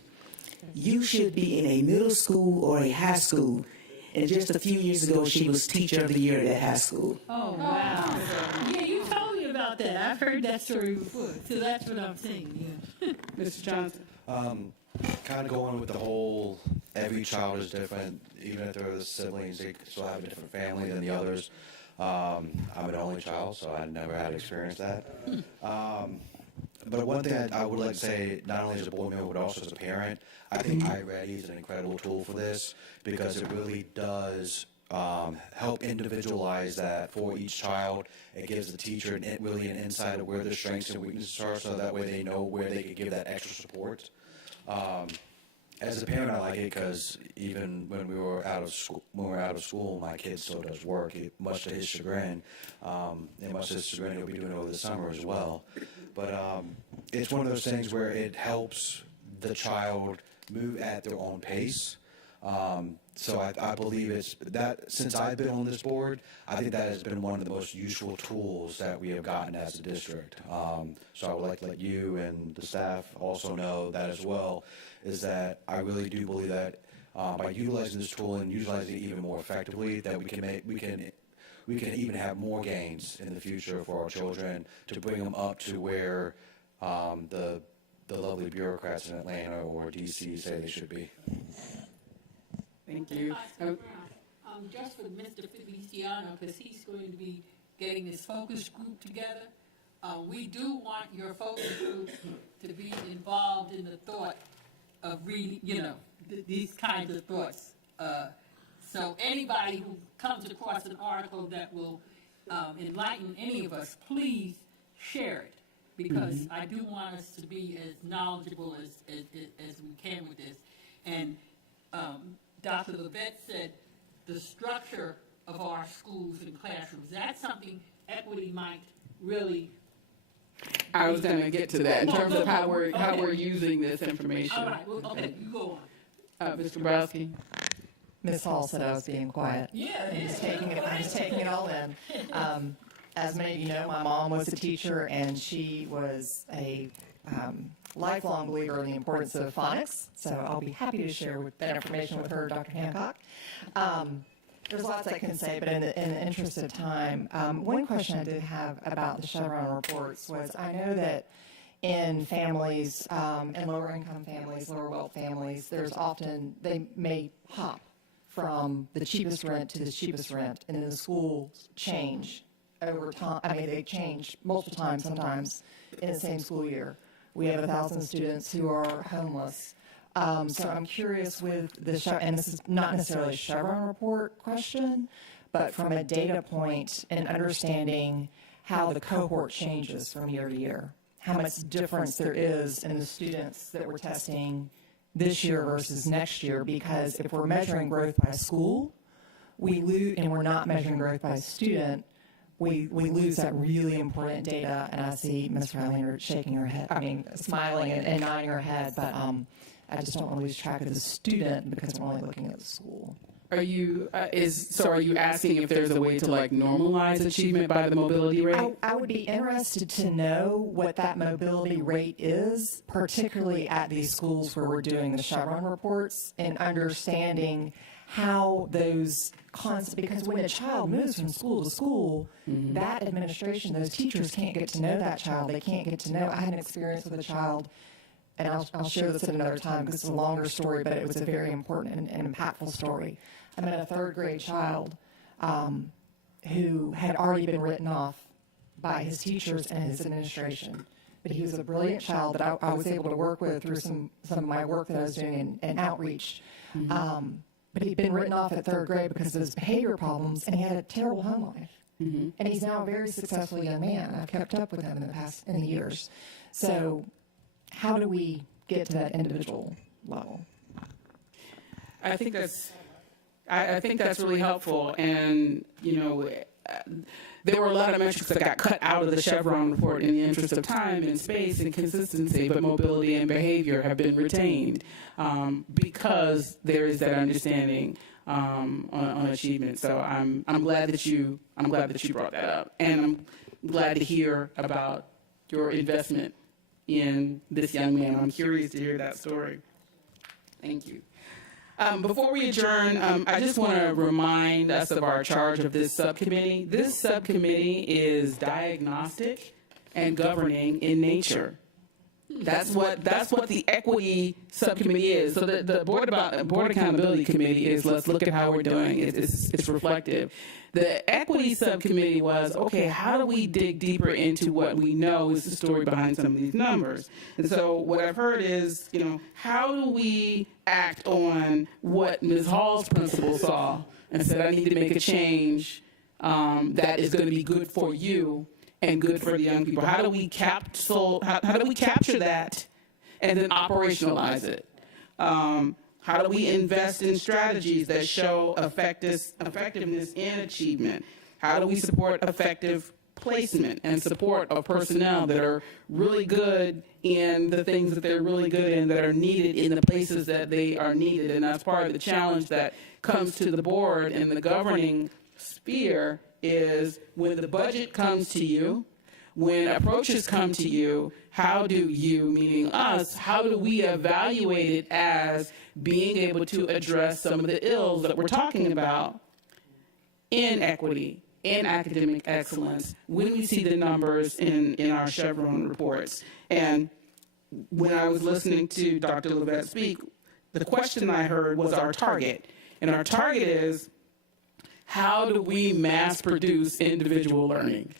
You should be in a middle school or a high school." And just a few years ago, she was Teacher of the Year at that high school. Oh, wow. Yeah, you told me about that. I've heard that story before. So that's what I'm saying, yeah. Mr. Johnson. Kind of going with the whole, every child is different, even if they're the siblings, they still have a different family than the others. I'm an only child, so I never had to experience that. But one thing I would like to say, not only as a board member, but also as a parent, I think iReady is an incredible tool for this because it really does help individualize that for each child. It gives the teacher really an insight of where their strengths and weaknesses are, so that way they know where they could give that extra support. As a parent, I like it because even when we were out of school, my kid still does work, much to his chagrin, and much to his chagrin, he'll be doing it over the summer as well. But it's one of those things where it helps the child move at their own pace. So I believe it's that since I've been on this board, I think that has been one of the most useful tools that we have gotten as a district. So I would like to let you and the staff also know that as well, is that I really do believe that by utilizing this tool and utilizing it even more effectively, that we can even have more gains in the future for our children to bring them up to where the lovely bureaucrats in Atlanta or DC say they should be. Thank you. Just for Mr. Feliciano, because he's going to be getting this focus group together, we do want your focus group to be involved in the thought of really, these kinds of thoughts. So anybody who comes across an article that will enlighten any of us, please share it. because I do want us to be as knowledgeable as we can with this. And Dr. Levette said the structure of our schools and classrooms, that's something equity might really. I was going to get to that in terms of how we're using this information. All right, well, okay, you go on. Mr. Browski. Ms. Hall said I was being quiet. Yeah. I'm just taking it all in. As many of you know, my mom was a teacher, and she was a lifelong believer in the importance of phonics. So I'll be happy to share that information with her, Dr. Hancock. There's lots I can say, but in the interest of time, one question I did have about the Chevron reports was I know that in families, in lower income families, lower wealth families, there's often, they may hop from the cheapest rent to the cheapest rent, and then the schools change over time. I mean, they change multiple times sometimes in the same school year. We have 1,000 students who are homeless. So I'm curious with the, and this is not necessarily a Chevron report question, but from a data point and understanding how the cohort changes from year to year, how much difference there is in the students that we're testing this year versus next year, because if we're measuring growth by school, we lose, and we're not measuring growth by student, we lose that really important data. And I see Ms. Rylander shaking her head, I mean, smiling and nodding her head, but I just don't want to lose track of the student because we're only looking at the school. Are you are you asking if there's a way to like normalize achievement by the mobility rate? I would be interested to know what that mobility rate is, particularly at these schools where we're doing the Chevron reports, and understanding how those concepts, because when a child moves from school to school, that administration, those teachers can't get to know that child. They can't get to know. I had an experience with a child, and I'll share this at another time because it's a longer story, but it was a very important and impactful story. I met a third grade child who had already been written off by his teachers and his administration. But he was a brilliant child that I was able to work with through some of my work that I was doing in outreach. But he'd been written off at third grade because of his behavior problems, and he had a terrible home life. And he's now a very successful young man. I've kept up with him in the years. So how do we get to that individual level? I think that's really helpful. And, you know, there were a lot of metrics that got cut out of the Chevron report in the interest of time and space and consistency, but mobility and behavior have been retained because there is that understanding on achievement. So I'm glad that you brought that up, and I'm glad to hear about your investment in this young man. I'm curious to hear that story. Thank you. Before we adjourn, I just want to remind us of our charge of this subcommittee. This subcommittee is diagnostic and governing in nature. That's what the equity subcommittee is. So the board accountability committee is, let's look at how we're doing. It's reflective. The equity subcommittee was, okay, how do we dig deeper into what we know is the story behind some of these numbers? And so what I've heard is, you know, how do we act on what Ms. Hall's principal saw and said, I need to make a change that is going to be good for you and good for the young people? How do we capture that and then operationalize it? How do we invest in strategies that show effectiveness in achievement? How do we support effective placement and support of personnel that are really good in the things that they're really good in, that are needed in the places that they are needed? And that's part of the challenge that comes to the board and the governing sphere is when the budget comes to you, when approaches come to you, how do you, meaning us, how do we evaluate it as being able to address some of the ills that we're talking about in equity, in academic excellence, when we see the numbers in our Chevron reports? And when I was listening to Dr. Levette speak, the question I heard was our target. And our target is, how do we mass produce individual learning?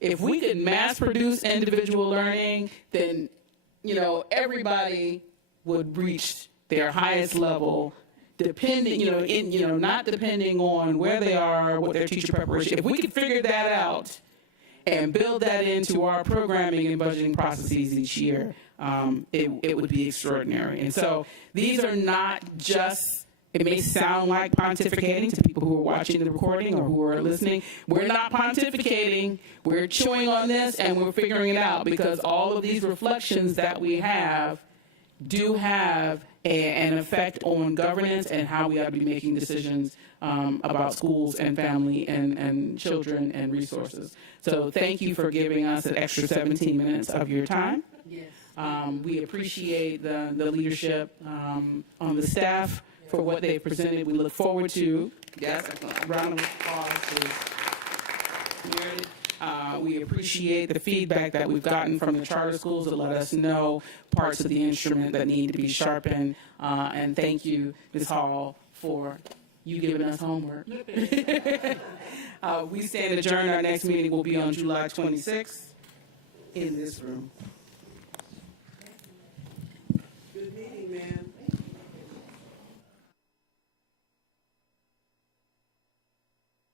If we could mass produce individual learning, then, you know, everybody would reach their highest level, depending, not depending on where they are, what their teacher preparation. If we could figure that out and build that into our programming and budgeting processes each year, it would be extraordinary. And so these are not just, it may sound like pontificating to people who are watching the recording or who are listening. We're not pontificating. We're chewing on this and we're figuring it out, because all of these reflections that we have do have an effect on governance and how we ought to be making decisions about schools and family and children and resources. So thank you for giving us an extra 17 minutes of your time. Yes. We appreciate the leadership on the staff for what they've presented. We look forward to, yes, a round of applause to Meredith. We appreciate the feedback that we've gotten from the charter schools to let us know parts of the instrument that need to be sharpened. And thank you, Ms. Hall, for you giving us homework. We stand adjourned. Our next meeting will be on July 26th in this room. Good meeting, man.